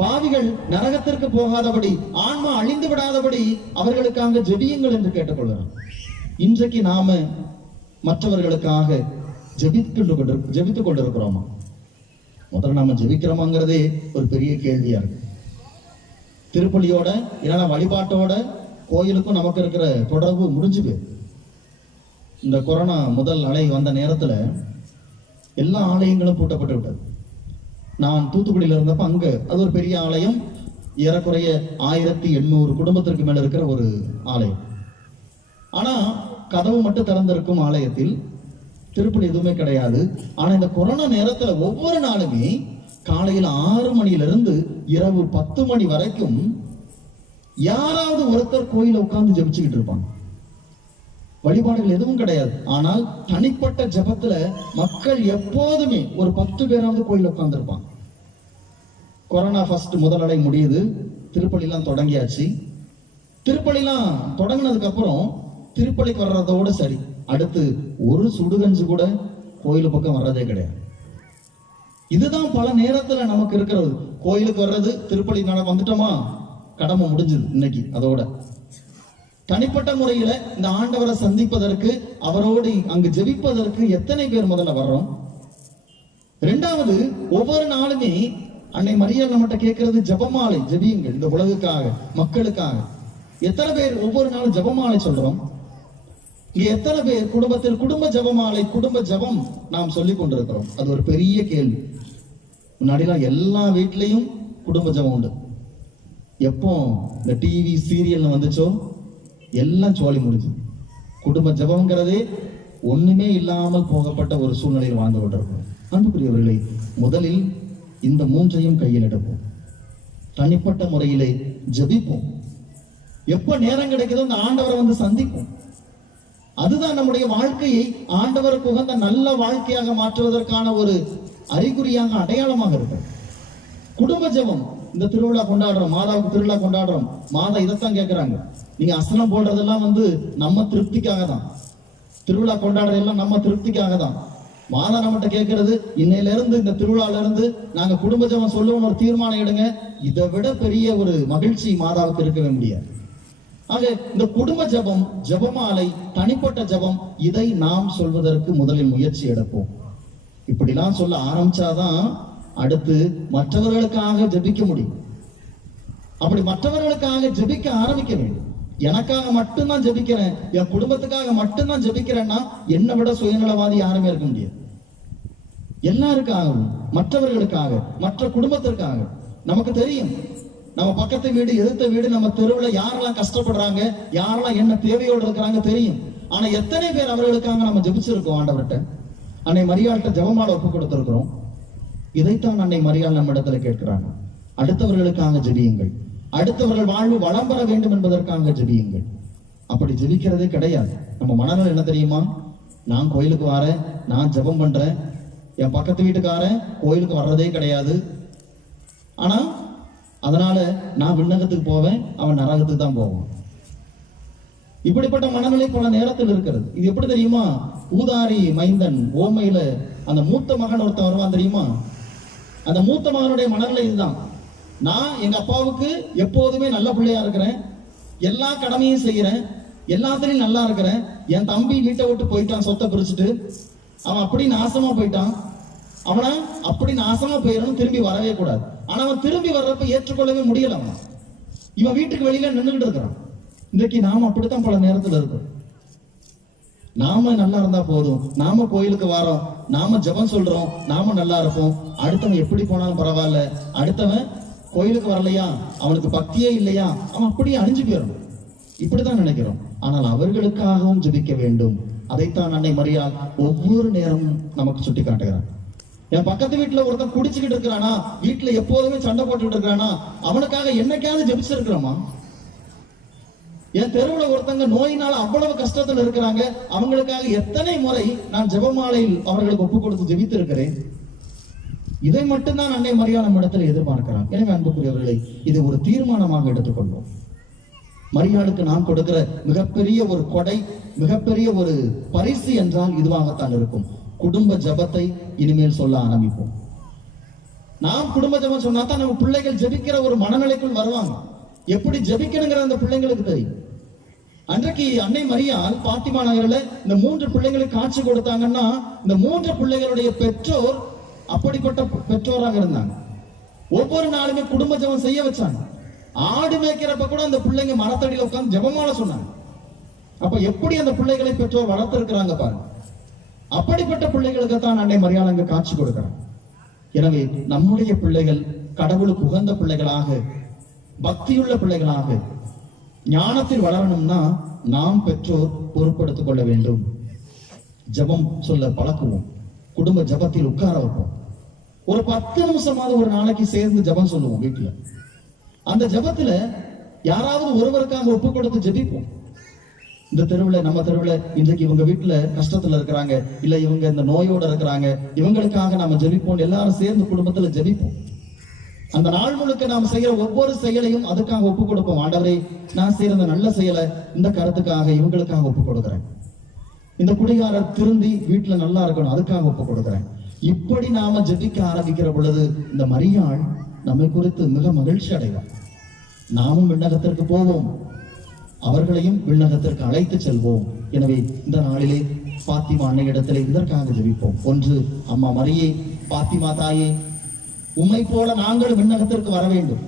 பாவிகள் நரகத்திற்கு போகாதபடி, ஆன்மா அழிந்து விடாதபடி அவர்களுக்காக ஜெபியுங்கள் என்று கேட்டுக்கொள்கிறோம். இன்றைக்கு நாம மற்றவர்களுக்காக ஜெபித்துக் கொண்டிருக்கிறோமா? முதல்ல நாம ஜெபிக்கிறோமாங்கிறதே ஒரு பெரிய கேள்வியா இருக்கு. திருப்பலியோட இல்லைன்னா வழிபாட்டோட கோயிலுக்கும் நமக்கு இருக்கிற தொடர்பு முடிஞ்சு போய், இந்த கொரோனா முதல் அலை வந்த நேரத்துல எல்லா ஆலயங்களும் பூட்டப்பட்டு விட்டது. நான் தூத்துக்குடியில இருந்தப்ப அங்க அது ஒரு பெரிய ஆலயம், ஏறக்குறைய 1800 குடும்பத்திற்கு மேல இருக்கிற ஒரு ஆலயம். ஆனா கதவு மட்டும் திறந்திருக்கும் ஆலயத்தில், திருப்பலி எதுவுமே கிடையாது. ஆனா இந்த கொரோனா நேரத்துல ஒவ்வொரு நாளுமே காலையில் 6 மணியிலிருந்து இரவு 10 மணி வரைக்கும் யாராவது ஒருத்தர் கோயில உட்கார்ந்து ஜெபிச்சுக்கிட்டு இருப்பாங்க. வழிபாடுகள் எதுவும் கிடையாது. ஆனால் தனிப்பட்ட ஜெபத்துல மக்கள் எப்போதுமே ஒரு 10 பேராவது கோயில உட்கார்ந்து இருப்பாங்க. கொரோனா ஃபர்ஸ்ட் முதல் அலை முடியுது, திருப்பலிலாம் தொடங்கியாச்சு. திருப்பலிலாம் தொடங்கினதுக்கு அப்புறம் திருப்பலிக்கு வர்றதோட சரி, அடுத்து ஒரு சுடுகஞ்சு கூட கோயிலு பக்கம் வர்றதே கிடையாது. இதுதான் பல நேரத்துல நமக்கு இருக்கிறது. கோயிலுக்கு வர்றது, திருப்பலி வந்துட்டோமா, கடமை முடிஞ்சது இன்னைக்கு. அதோட தனிப்பட்ட முறையில இந்த ஆண்டவரை சந்திப்பதற்கு, அவரோடு அங்கு ஜெபிப்பதற்கு எத்தனை பேர் முதல்ல வர்றோம்? இரண்டாவது, ஒவ்வொரு நாளுமே அன்னை மரியாள் நம்மகிட்ட கேட்கறது ஜெபமாலை, ஜெபியுங்கள் இந்த உலகுக்காக, மக்களுக்காக. எத்தனை பேர் ஒவ்வொரு நாளும் ஜெபமாலை சொல்றோம்? இங்க எத்தனை பேர் குடும்பத்தில் குடும்ப ஜெபமாலை, குடும்ப ஜெபம் நாம் சொல்லிக் கொண்டிருக்கிறோம்? அது ஒரு பெரிய கேள்வி. முன்னாடிலாம் எல்லா வீட்லயும் குடும்ப ஜெபம் உண்டு. எப்போ இந்த டிவி சீரியல் வந்துச்சோ எல்லாம் சோழி முடிஞ்சு. குடும்ப ஜெபம்ங்கிறதே ஒண்ணுமே இல்லாமல் போகப்பட்ட ஒரு சூழ்நிலையில் வாழ்ந்து கொண்டிருக்கிறோம். அன்புக்குரியவர்களை, முதலில் இந்த 3ஐயும் கையில் எடுப்போம். தனிப்பட்ட முறையிலே ஜெபிப்போம். எப்ப நேரம் கிடைக்குதோ அந்த ஆண்டவரை வந்து சந்திப்போம். அதுதான் நம்முடைய வாழ்க்கையை ஆண்டவருக்கு உகந்த நல்ல வாழ்க்கையாக மாற்றுவதற்கான ஒரு அறிகுறியாக, அடையாளமாக இருக்கு. குடும்ப ஜெபம். இந்த திருவிழா கொண்டாடுறோம், மாதாவுக்கு திருவிழா கொண்டாடுறோம், மாதா இதைத்தான் கேட்கிறாங்க. நீங்க அசனம் போடுறதெல்லாம் நம்ம திருப்திக்காக தான். திருவிழா கொண்டாடுறதெல்லாம் நம்ம திருப்திக்காக தான். மாதா நம்மகிட்ட கேட்கறது, இன்னையில இருந்து இந்த திருவிழால இருந்து நாங்க குடும்ப ஜெபம் சொல்லுவோம், ஒரு தீர்மானம் எடுங்க. இதை விட பெரிய ஒரு மகிழ்ச்சி மாதாவுக்கு இருக்கவே முடியாது. ஆக இந்த குடும்ப ஜெபம், ஜெபமாலை, தனிப்பட்ட ஜெபம், இதை நாம் சொல்வதற்கு முதலில் முயற்சி எடுப்போம். இப்படிலாம் சொல்ல ஆரம்பிச்சாதான் அடுத்து மற்றவர்களுக்காக ஜெபிக்க முடியும். அப்படி மற்றவர்களுக்காக ஜெபிக்க ஆரம்பிக்க வேண்டும். எனக்காக மட்டும்தான் ஜெபிக்கிறேன், என் குடும்பத்துக்காக மட்டும்தான் ஜெபிக்கிறேன்னா என்னை விட சுயநலவாதி யாருமே இருக்க முடியாது. எல்லாருக்காகவும், மற்றவர்களுக்காக, மற்ற குடும்பத்திற்காக. நமக்கு தெரியும், நம்ம பக்கத்து வீடு, எதிர்த்த வீடு, நம்ம தெருவில் யாரெல்லாம் கஷ்டப்படுறாங்க, யாரெல்லாம் என்ன தேவையோடு இருக்கிறாங்க தெரியும். ஆனா எத்தனை பேர் அவர்களுக்காக நம்ம ஜெபிச்சிருக்கோம்? ஆண்டவர்கிட்ட, அன்னை மரியாள்கிட்ட ஜெபமாலை ஒப்பு கொடுத்திருக்கிறோம். இதைத்தான் அன்னை மரியாள் நம்ம இடத்துல கேட்கிறாங்க. அடுத்தவர்களுக்காக ஜெபியுங்கள், அடுத்தவர்கள் வாழ்வு வளம் பெற வேண்டும் என்பதற்காக ஜெபியுங்கள். அப்படி ஜெபிக்கிறதே கிடையாது. நம்ம மனநிலை என்ன தெரியுமா? நான் கோயிலுக்கு வரேன், நான் ஜெபம் பண்றேன், என் பக்கத்து வீட்டுக்காரன் கோயிலுக்கு வர்றதே கிடையாது, ஆனா அதனால நான் விண்ணகத்துக்கு போவேன், அவன் நரகத்துக்கு தான் போவான். இப்படிப்பட்ட மனநிலை பல நேரத்தில் இருக்கிறது. இது எப்படி தெரியுமா? ஊதாரி மைந்தன் ஓமையில அந்த மூத்த மகன் ஒருத்தன் வருவான் தெரியுமா? அந்த மூத்த மகனுடைய மனநிலை இதுதான். நான் எங்க அப்பாவுக்கு எப்போதுமே நல்ல பிள்ளையா இருக்கிறேன், எல்லா கடமையும் செய்யறேன், எல்லாத்துலயும் நல்லா இருக்கிறேன். என் தம்பி வீட்டை விட்டு போயிட்டான், சொத்தை பிரிச்சுட்டு அவன் அப்படி நாசமா போயிட்டான். அவனை அப்படி நாசமா போயிடணும், திரும்பி வரவே கூடாது. ஆனா அவன் திரும்பி வர்றப்ப ஏற்றுக்கொள்ளவே முடியல. அவன் இவன் வீட்டுக்கு வெளியில நின்றுகிட்டு இருக்கிறான். இன்றைக்கு நாம அப்படித்தான் பல நேரத்துல இருக்கோம். நாம நல்லா இருந்தா போதும், நாம கோயிலுக்கு வரோம், நாம ஜெபம் சொல்றோம், நாம நல்லா இருப்போம், அடுத்தவன் எப்படி போனாலும் பரவாயில்ல, அடுத்தவன் கோயிலுக்கு வரலையா, அவனுக்கு பக்தியே இல்லையா, அவன் அப்படியே அழிஞ்சு போயிடணும், இப்படித்தான் நினைக்கிறோம். ஆனால் அவர்களுக்காகவும் ஜெபிக்க வேண்டும். அதைத்தான் அன்னை மரியாள் ஒவ்வொரு நேரமும் நமக்கு சுட்டி காட்டுகிறார். என் பக்கத்து வீட்டுல ஒருத்தன் குடிச்சுக்கிட்டு இருக்கிறானா, வீட்டுல எப்போதுமே சண்டை போட்டுக்கிட்டு இருக்கிறானா, அவனுக்காக என்னைக்காவது ஜெபிச்சிருக்கிறோமா? என் தெருவுல ஒருத்தங்க நோயினால அவ்வளவு கஷ்டத்துல இருக்கிறாங்க, அவங்களுக்காக எத்தனை முறை நான் ஜெபமாலையில் அவர்களுக்கு ஒப்பு கொடுத்து ஜெபித்து இருக்கிறேன். இதை மட்டும்தான் அன்னை மரியாள் நம்ம இடத்துல எதிர்பார்க்கிறான். எனவே அன்புக்குரியவர்களை, இது ஒரு தீர்மானமாக எடுத்துக்கொள்வோம். மரியாளுக்கு நாம் கொடுக்கிற மிகப்பெரிய ஒரு கொடை, மிகப்பெரிய ஒரு பரிசு என்றால் இதுவாகத்தான் இருக்கும். குடும்ப ஜபத்தை இனிமேல் சொல்ல ஆரம்பிப்போம். நாம் குடும்ப ஜபம் சொன்னா தான் நம்ம பிள்ளைகள் ஜெபிக்கிற ஒரு மனநிலைக்குள் வருவாங்க. எப்படி ஜெபிக்கணுங்கிற அந்த பிள்ளைங்களுக்கு தெரியும். அன்றைக்கு அன்னை மரியாள் பாத்திமா நகர்ல இந்த 3 பிள்ளைங்களுக்கு காட்சி கொடுத்தாங்கன்னா, இந்த 3 பிள்ளைகளுடைய பெற்றோர் அப்படிப்பட்ட பெற்றோராக இருந்தாங்க. ஒவ்வொரு நாளுமே குடும்ப ஜபம் செய்ய வச்சாங்க. ஆடு மேய்க்கிறப்ப கூட அந்த பிள்ளைங்க மரத்தடியில உட்கார்ந்து ஜெபமால சொன்னாங்க. அப்ப எப்படி அந்த பிள்ளைகளை பெற்றோர் வளர்த்திருக்கிறாங்க பாருங்க. அப்படிப்பட்ட பிள்ளைகளுக்கு தான் அன்னை மரியாள் அங்க காட்சி கொடுக்கிறார். எனவே நம்முடைய பிள்ளைகள் கடவுளுக்கு உகந்த பிள்ளைகளாக, பக்தியுள்ள பிள்ளைகளாக, ஞானத்தில் வளரணும்னா நாம் பெற்றோர் பொறுப்படுத்திக் கொள்ள வேண்டும். ஜெபம் சொல்ல பழக்குவோம். குடும்ப ஜெபத்தில் உட்கார வைப்போம். ஒரு 10 நிமிஷமாவது ஒரு நாளைக்கு சேர்ந்து ஜெபம் சொல்லுவோம் வீட்டுல. அந்த ஜெபத்துல யாராவது ஒருவருக்காக ஒப்பு கொடுத்து ஜெபிப்போம். இந்த தெருவுல, நம்ம தெருவுல இன்றைக்கு இவங்க வீட்டுல கஷ்டத்துல இருக்கிறாங்க, இல்ல இவங்க இந்த நோயோட இருக்கிறாங்க, இவங்களுக்காக நாம ஜெபிப்போம். எல்லாரும் சேர்ந்து குடும்பத்துல ஜெபிப்போம். அந்த நாள் முழுக்க நாம் செய்யற ஒவ்வொரு செயலையும் அதுக்காக ஒப்பு கொடுப்போம். ஆண்டவரே, நான் செய்யற அந்த நல்ல செயலை இந்த கருத்துக்காக, இவங்களுக்காக ஒப்பு கொடுக்கிறேன். இந்த குடிகாரர் திருந்தி வீட்டுல நல்லா இருக்கணும், அதுக்காக ஒப்பு கொடுக்கிறேன். இப்படி நாம ஜெபிக்க ஆரம்பிக்கிற பொழுது இந்த மரியாள் நம்மை குறித்து மிக மகிழ்ச்சி அடைவார். நாமும் விண்ணகத்திற்கு போவோம், அவர்களையும் விண்ணகத்திற்கு அழைத்து செல்வோம். எனவே இந்த நாளிலே பாத்திமா அன்னை இடத்திலே இதற்காக ஜெபிப்போம். ஒன்று, அம்மா மரியே, பாத்திமா தாயே, உம்மை போல நாங்கள் விண்ணகத்திற்கு வர வேண்டும்.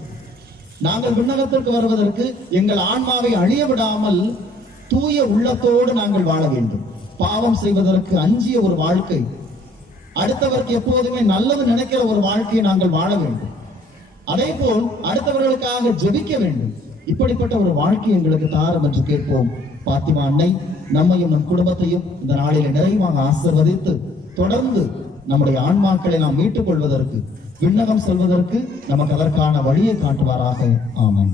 நாங்கள் விண்ணகத்திற்கு வருவதற்கு எங்கள் ஆன்மாவை அழிய விடாமல் தூய உள்ளத்தோடு நாங்கள் வாழ வேண்டும். பாவம் செய்வதற்கு அஞ்சிய ஒரு வாழ்க்கை, அடுத்தவருக்கு எப்போதுமே நல்லது நினைக்கிற ஒரு வாழ்க்கையை நாங்கள் வாழ வேண்டும். அதே போல் அடுத்தவர்களுக்காக ஜெபிக்க வேண்டும். இப்படிப்பட்ட ஒரு வாழ்க்கை எங்களுக்கு தாரும் என்று கேட்போம். பாத்திமா அன்னை நம்மையும் நம் குடும்பத்தையும் இந்த நாளிலே நிறைவாக ஆசீர்வதித்து தொடர்ந்து நம்முடைய ஆன்மாக்களை நாம் மீட்டுக் கொள்வதற்கு, விண்ணகம் செல்வதற்கு நமக்கு அதற்கான வழியை காட்டுவாராக. ஆமென்.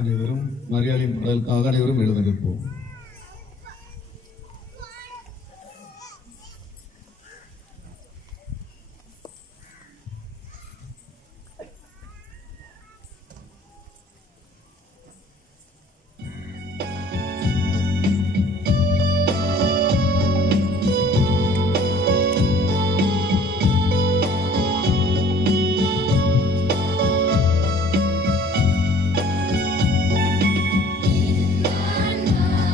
அனைவரும் மரியாளின் பாடலுக்காக அனைவரும் எழுந்திருப்போம். Nana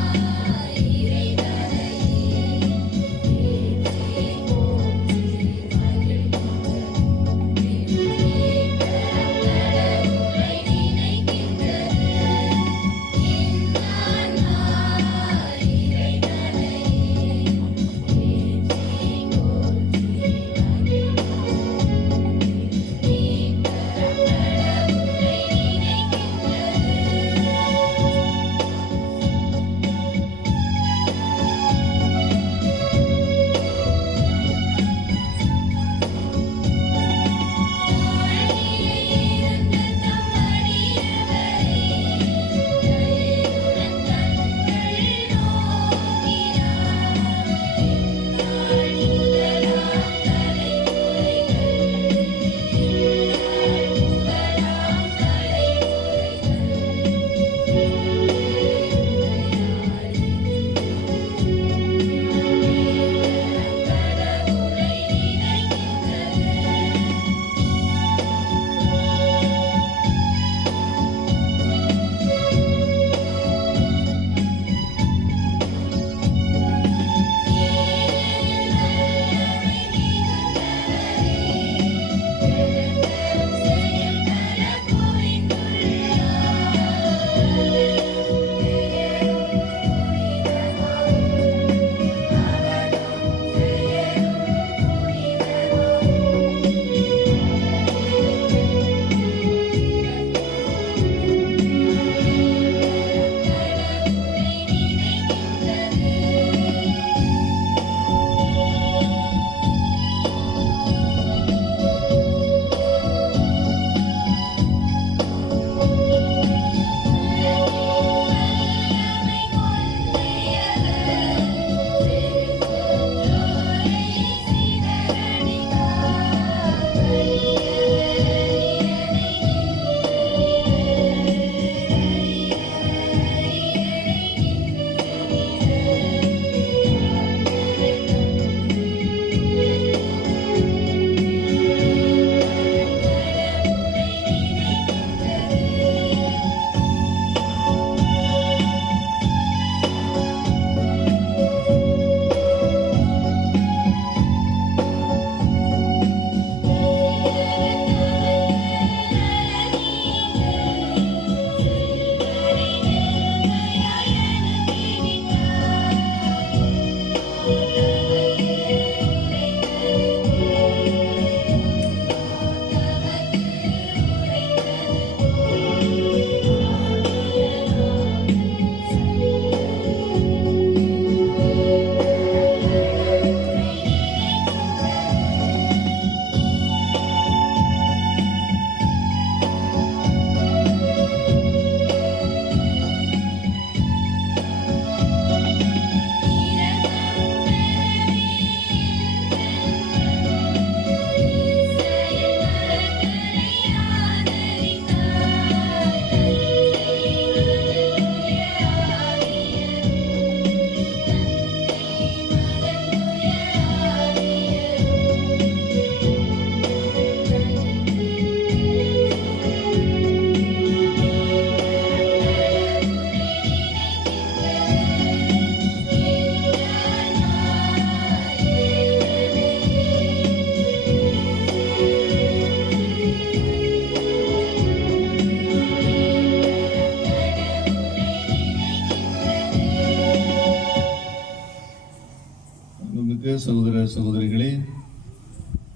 மிக்க சகோதர சகோதரிகளே,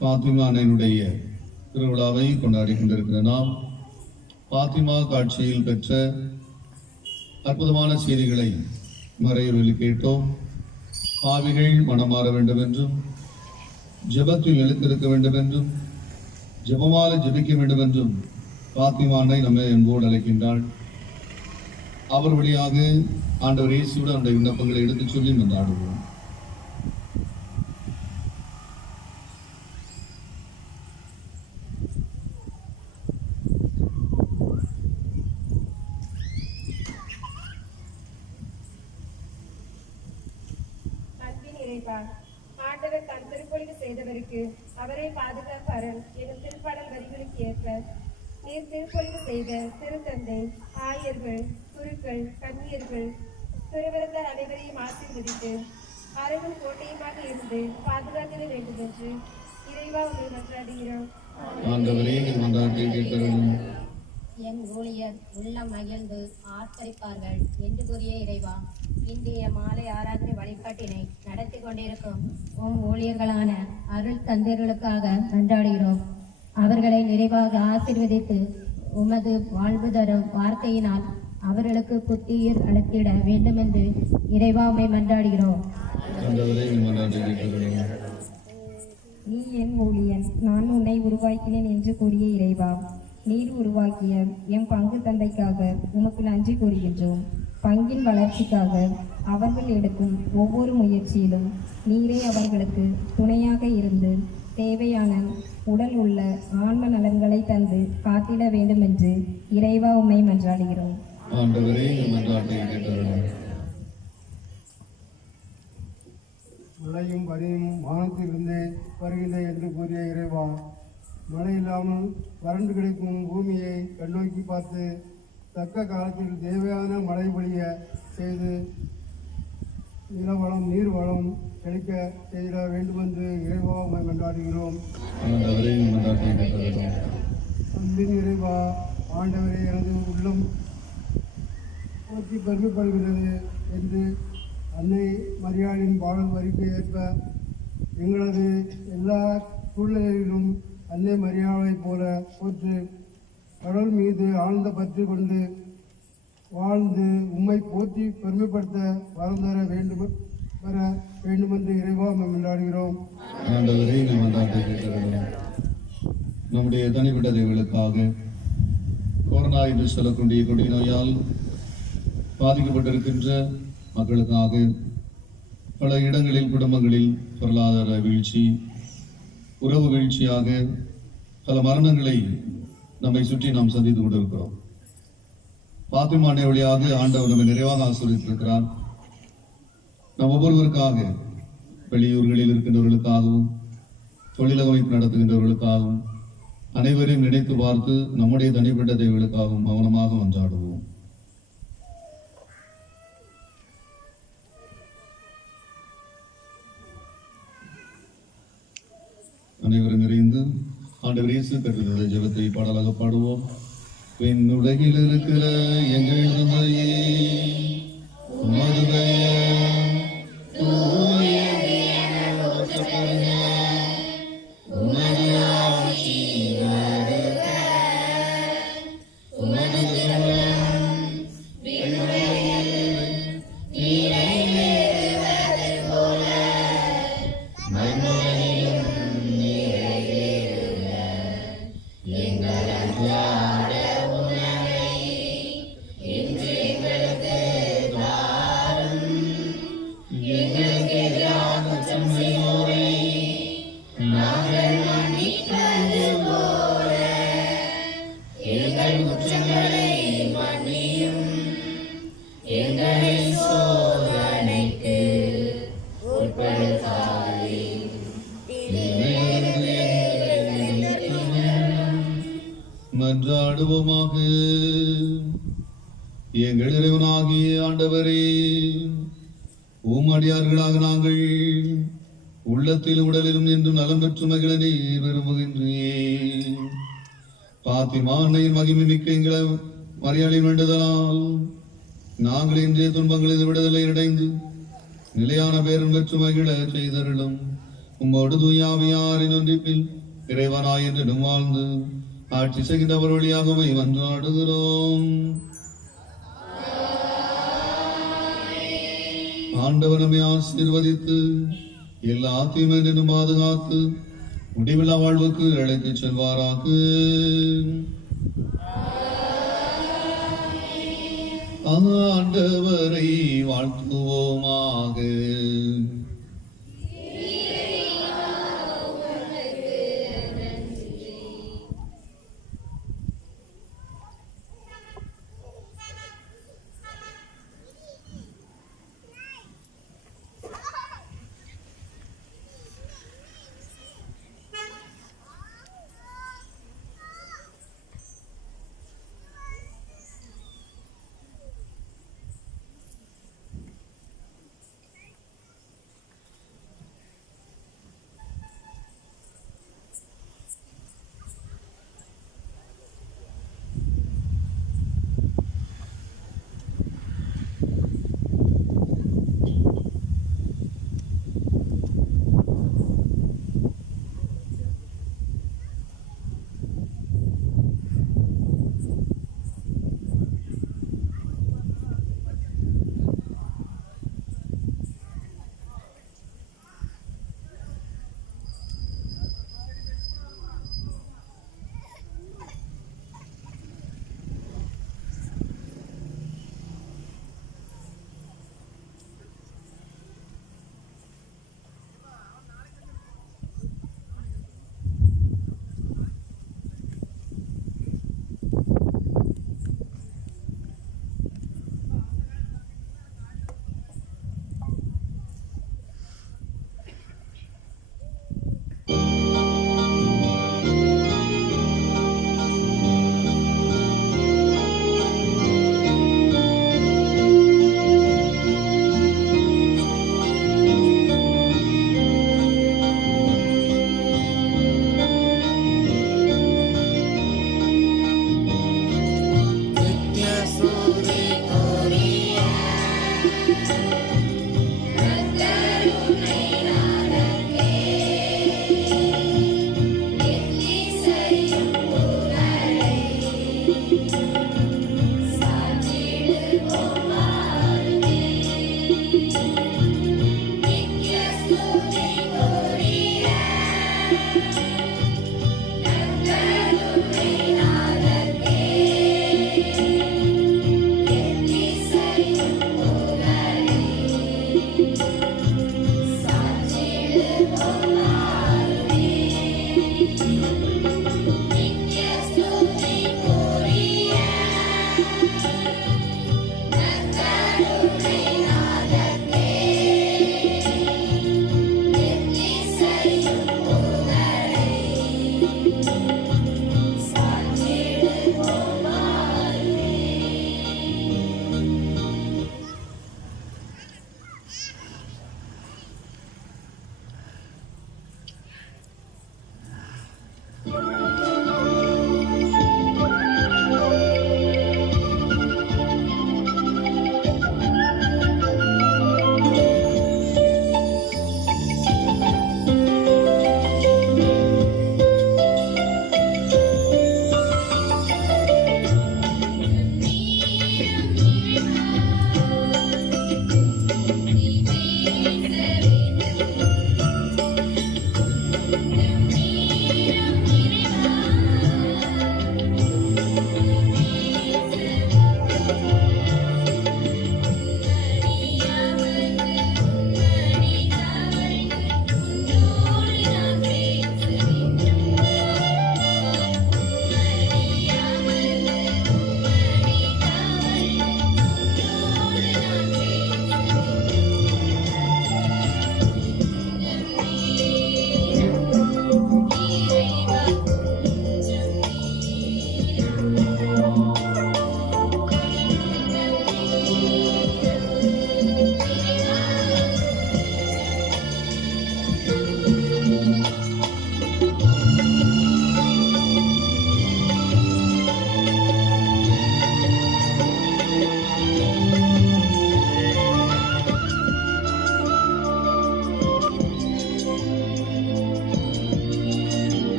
பாத்திமா அன்னையினுடைய திருவிழாவை கொண்டாடி கொண்டிருக்கிற நாம் பாத்திமா காட்சியில் பெற்ற அற்புதமான செய்திகளை மறையுறையில் கேட்டோம். பாவிகள் மனமாற வேண்டும் என்றும், ஜெபத்தில் எழுந்திருக்க வேண்டும் என்றும், ஜெபமால ஜெபிக்க வேண்டும் என்றும் பாத்திமா அன்னை நம்மை அன்போடு அழைக்கின்றாள். அவர் வழியாக ஆண்டவர் இயேசுவோடு அந்த விண்ணப்பங்களை எடுத்துச் சொல்லி கொண்டாடுவோம். ஆண்டவர் தன் திருப்பொழிவு செய்தவருக்கு அவரை பாதுகாப்பாரன் எனும் திருப்பாடல் வரிகளுக்கு ஏற்ப நீர் திருப்பொழிவு செய்த திருத்தந்தை, ஆயர்கள், குருக்கள், கன்னியர்கள், துறவிரத்தார் அனைவரையும் ஆசீர்வதித்து அருகும் கோட்டையுமாக இருந்து பாதுகாத்திட வேண்டும் என்று இறைவா உங்களை மன்றாடுகிறோம். என் ஊழியர் உள்ளம் மகிழ்ந்து ஆர்ப்பரிப்பார்கள் என்று கூறிய இறைவா, இன்றைய மாலை ஆராதனை வழிபாட்டினை நடத்தி கொண்டிருக்கும் உம் ஊழியர்களான அருள் தந்தையர்களுக்காக மன்றாடுகிறோம். அவர்களை நிறைவாக ஆசீர்வதித்து உமது வாழ்வு தரும் வார்த்தையினால் அவர்களுக்கு புத்துயிர் அளித்திட வேண்டும் என்று இறைவா உம்மை மன்றாடுகிறோம். நீ என் ஊழியன், நான் உன்னை உருவாக்கினேன் என்று கூறிய இறைவா, நீர் உருவாக்கிய எம் பங்கு தந்தைக்காக உமக்கு நன்றி கூறுகின்றோம். பங்கின் வளர்ச்சிக்காக அவர்கள் எடுக்கும் ஒவ்வொரு முயற்சியிலும் நீரே அவர்களுக்கு துணையாக இருந்து தேவையான உடல் உள்ள ஆன்ம நலன்களை தந்து காத்திட வேண்டும் என்று இறைவா உம்மை மன்றாடுகிறோம். மழையும் பனியும் வானத்திலிருந்து வருகின்ற என்று கூறிய இறைவா, மழை இல்லாமல் வறண்டு கிடைக்கும் பூமியை கண்ணோக்கி பார்த்து தக்க காலத்தில் தேவையான மழை பொழிய செய்து நிலவளம் நீர் வளம் செழிக்க செய்திட வேண்டுமென்று இறைவா உம்மை கொண்டாடுகிறோம். அன்பின் இறைவா, ஆண்டவரே, எனது உள்ளம் போற்றி பெருமைப்படுகிறது என்று அன்னை மரியாளின் பாடல் வரிக்கு ஏற்ப எங்களது எல்லா சூழ்நிலையிலும் அன்னை மரியாதைப் போல போற்று கடவுள் மீது ஆழ்ந்த பற்று கொண்டு வாழ்ந்து உம்மை போற்றி பெருமைப்படுத்த வரம் தர வேண்டுமென்று இறைவா நாம் கொண்டாடுகிறோம். நம்முடைய தனிப்பட்ட தேவைகளுக்காக கொரோனா என்று சொல்லக்கூடிய கொடிய நோயால் பாதிக்கப்பட்டிருக்கின்ற மக்களுக்காக பல இடங்களில் குடும்பங்களில் பொருளாதார வீழ்ச்சி, உறவு வீழ்ச்சியாக பல மரணங்களை நம்மை சுற்றி நாம் சந்தித்துக் கொண்டிருக்கிறோம். பாத்திமா அன்னை வழியாக ஆண்டவர் நம்மை நிறைவாக ஆசீர்வதித்திருக்கிறார். நம் ஒவ்வொருவருக்காக, வெளியூர்களில் இருக்கின்றவர்களுக்காகவும், தொழிலமைப்பு நடத்துகின்றவர்களுக்காகவும், அனைவரையும் நினைத்து பார்த்து நம்முடைய தனிப்பட்ட தேவைகளுக்காகவும் மௌனமாக மன்றாடுவோம். அனைவரும் நிறைந்து ஆண்டவர் இயேசு கற்றுத்தந்த ஜெபத்தை பாடலாக பாடுவோம். விண்ணுலகில் இருக்கிற எங்கள் தந்தையே, உமது பெயர் தூயது என போற்றப்படுக. உமது ஆட்சி வருக. உமது திருவுளம் விண்ணுலகில் நிறைவேறுவது போல மண்ணுலகிலும் நிறைவேறுக. எங்கள் அன்றாட உணவை இன்று எங்களுக்கு தாரும். எங்களுக்கு எதிராக குற்றம் செய்வோரை நாங்கள் மன்னிப்பது போல எங்கள் குற்றங்களை மன்னியும். எங்களை சோதனைக்கு உட்படுத்தாதேயும். மன்றாடுவோமாக. எங்கள் இறைவனாகிய ஆண்டவரே, உம்மடியார்களாக நாங்கள் உள்ளத்திலும் உடலிலும் என்றும் நலம் பெற்று மகிழ நீர் விரும்புகின்றேன். பாத்திமா அன்னையின் மகிமை மிக்க எங்களை மரியாதை வேண்டுதலால் நாங்கள் இன்றைய துன்பங்களில் விடுதலை அடைந்து நிலையான பேரும் பெற்று மகிழ செய்தருளும். உம்மோடு தூயாவியாரின் ஒன்றிப்பில் இறைவனாய் என்று வாழ்ந்து ஆட்சி செய்கின்றவர் வழியாக உம்மை மன்றாடுகிறோம். ஆண்டவர் நம்மை ஆசீர்வதித்து எல்லா தீமையிலும் பாதுகாத்து முடிவில்லா வாழ்வுக்கு அழைத்துச் செல்வாராக. ஆண்டவரை வாழ்த்துவோமாக.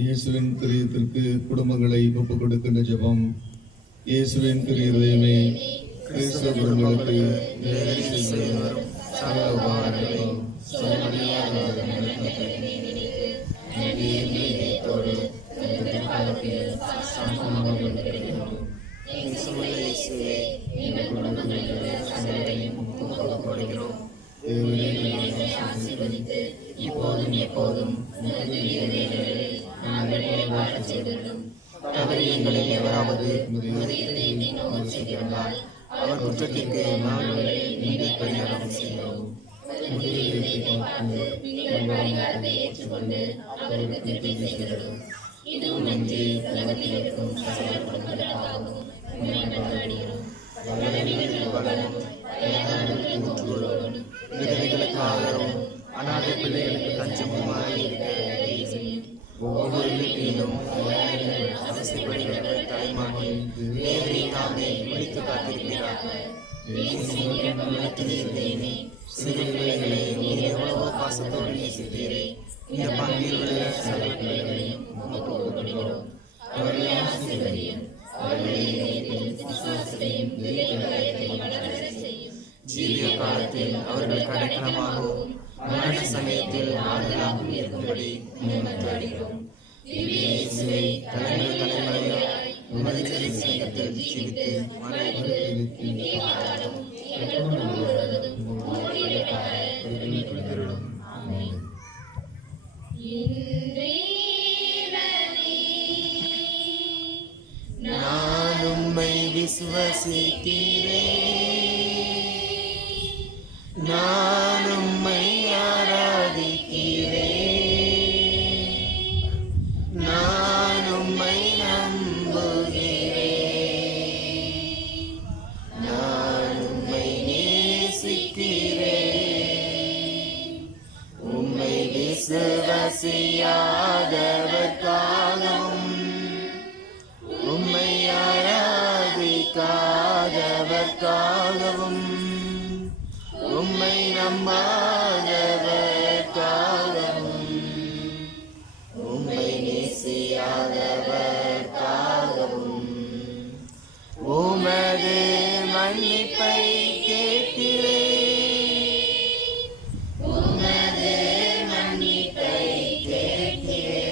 இயேசுவின் கிரியத்திற்கு குடும்பங்களை ஒப்புக் கொடுக்கின்ற ஜெபம். இயேசுவின் கிரியதயமே, கிறிஸ்தவ குடும்பங்களுக்கு நேரடி செய்து வரும் சகல உபகாரங்களையும் இப்போதும் எப்போதும் தவறியங்களை எவராவது செய்திருந்தால் அவர் குற்றத்திற்கு நாங்கள் நீதி பரிகாரம் செய்கிறோம். ஏற்றுக்கொண்டு அவருக்கு திருப்பி செய்கிறோம். இதுவும் நன்றி உலகத்தில் இருக்கும் சகல குடும்பங்களுக்காகவும் விதவைகளுக்காகவும் அநாதை பிள்ளைகளுக்கு தஞ்சமுமாய் இருக்க ஒவ்வொரு வீட்டிலும் அவசியப்படுகிற தலைமாகி தேவரை தாமே விழித்து காத்திருக்கிறார். சிறு பிள்ளைகளை நீர் எவ்வளவோ பாசத்தோடு நேசித்தீரே. இந்த பங்கில் உள்ள சகல பிள்ளைகளையும் அவர்களை ஆசீர்வதியும். ஜீவிய காலத்தில் அவர்கள் கடைக்கணமாகவும் மரண சமயத்தில் ஆறுதலாகவும் இருக்கும்படி நியமித்தாடுகிறோம். தலைமுறை தலைமுறையாய் உமது சிங்கத்தில் ஜீவித்து நான் உம்மை விசுவசிக்கிறேன். நான் உம்மை ஆராதிக்கிறேன். நான் உம்மை நம்புகிறேன். நான் உம்மை நேசிக்கிறேன். உம்மை விசுவசியாதவர்காகவும் உம்மை ஆராதிக்காதவர்காகவும் உம்மை நம்பாதவர்காகவும் உம்மை நேசியாதவர்காகவும் உமது மன்னிப்பை கேட்கிறேன். உமது மன்னிப்பை கேட்கிறேன்.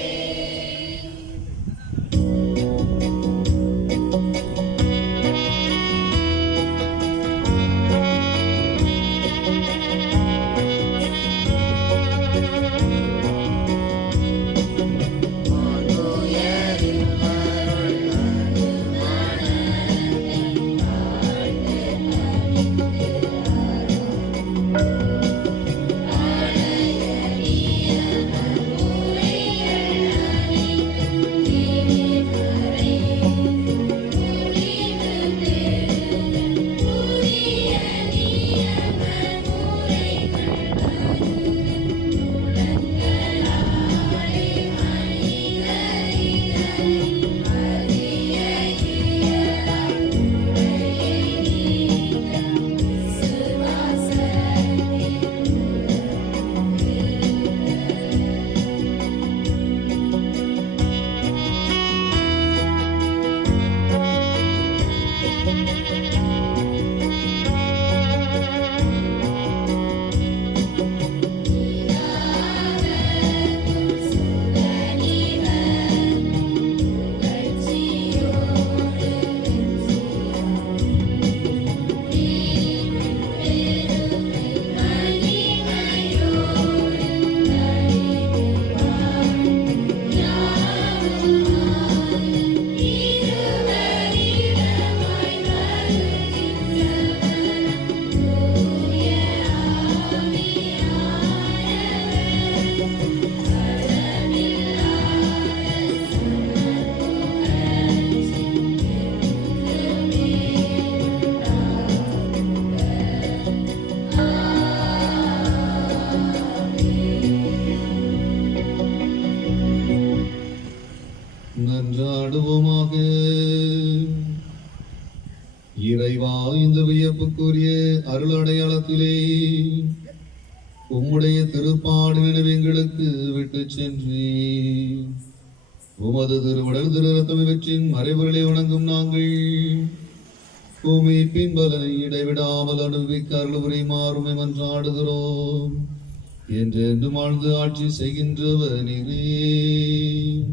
நன்றாடுவோமாக. இறைவா, இந்த வியப்புக்குரிய அருள் அடையாளத்திலே உம்முடைய திருப்பாடு நினைவு எங்களுக்கு விட்டு சென்றேன். உமது திருவுடல் திரு ரத்தம் இவற்றின் மறைவுகளை வணங்கும் நாங்கள் பூமி பின்பலனை இடைவிடாமல் அனுபவிக்க அருள் புரியுமாறுமை மன்றாடுகிறோம். என்றென்றும் ஆழ்ந்து ஆட்சி செய்கின்றவர் நீரே.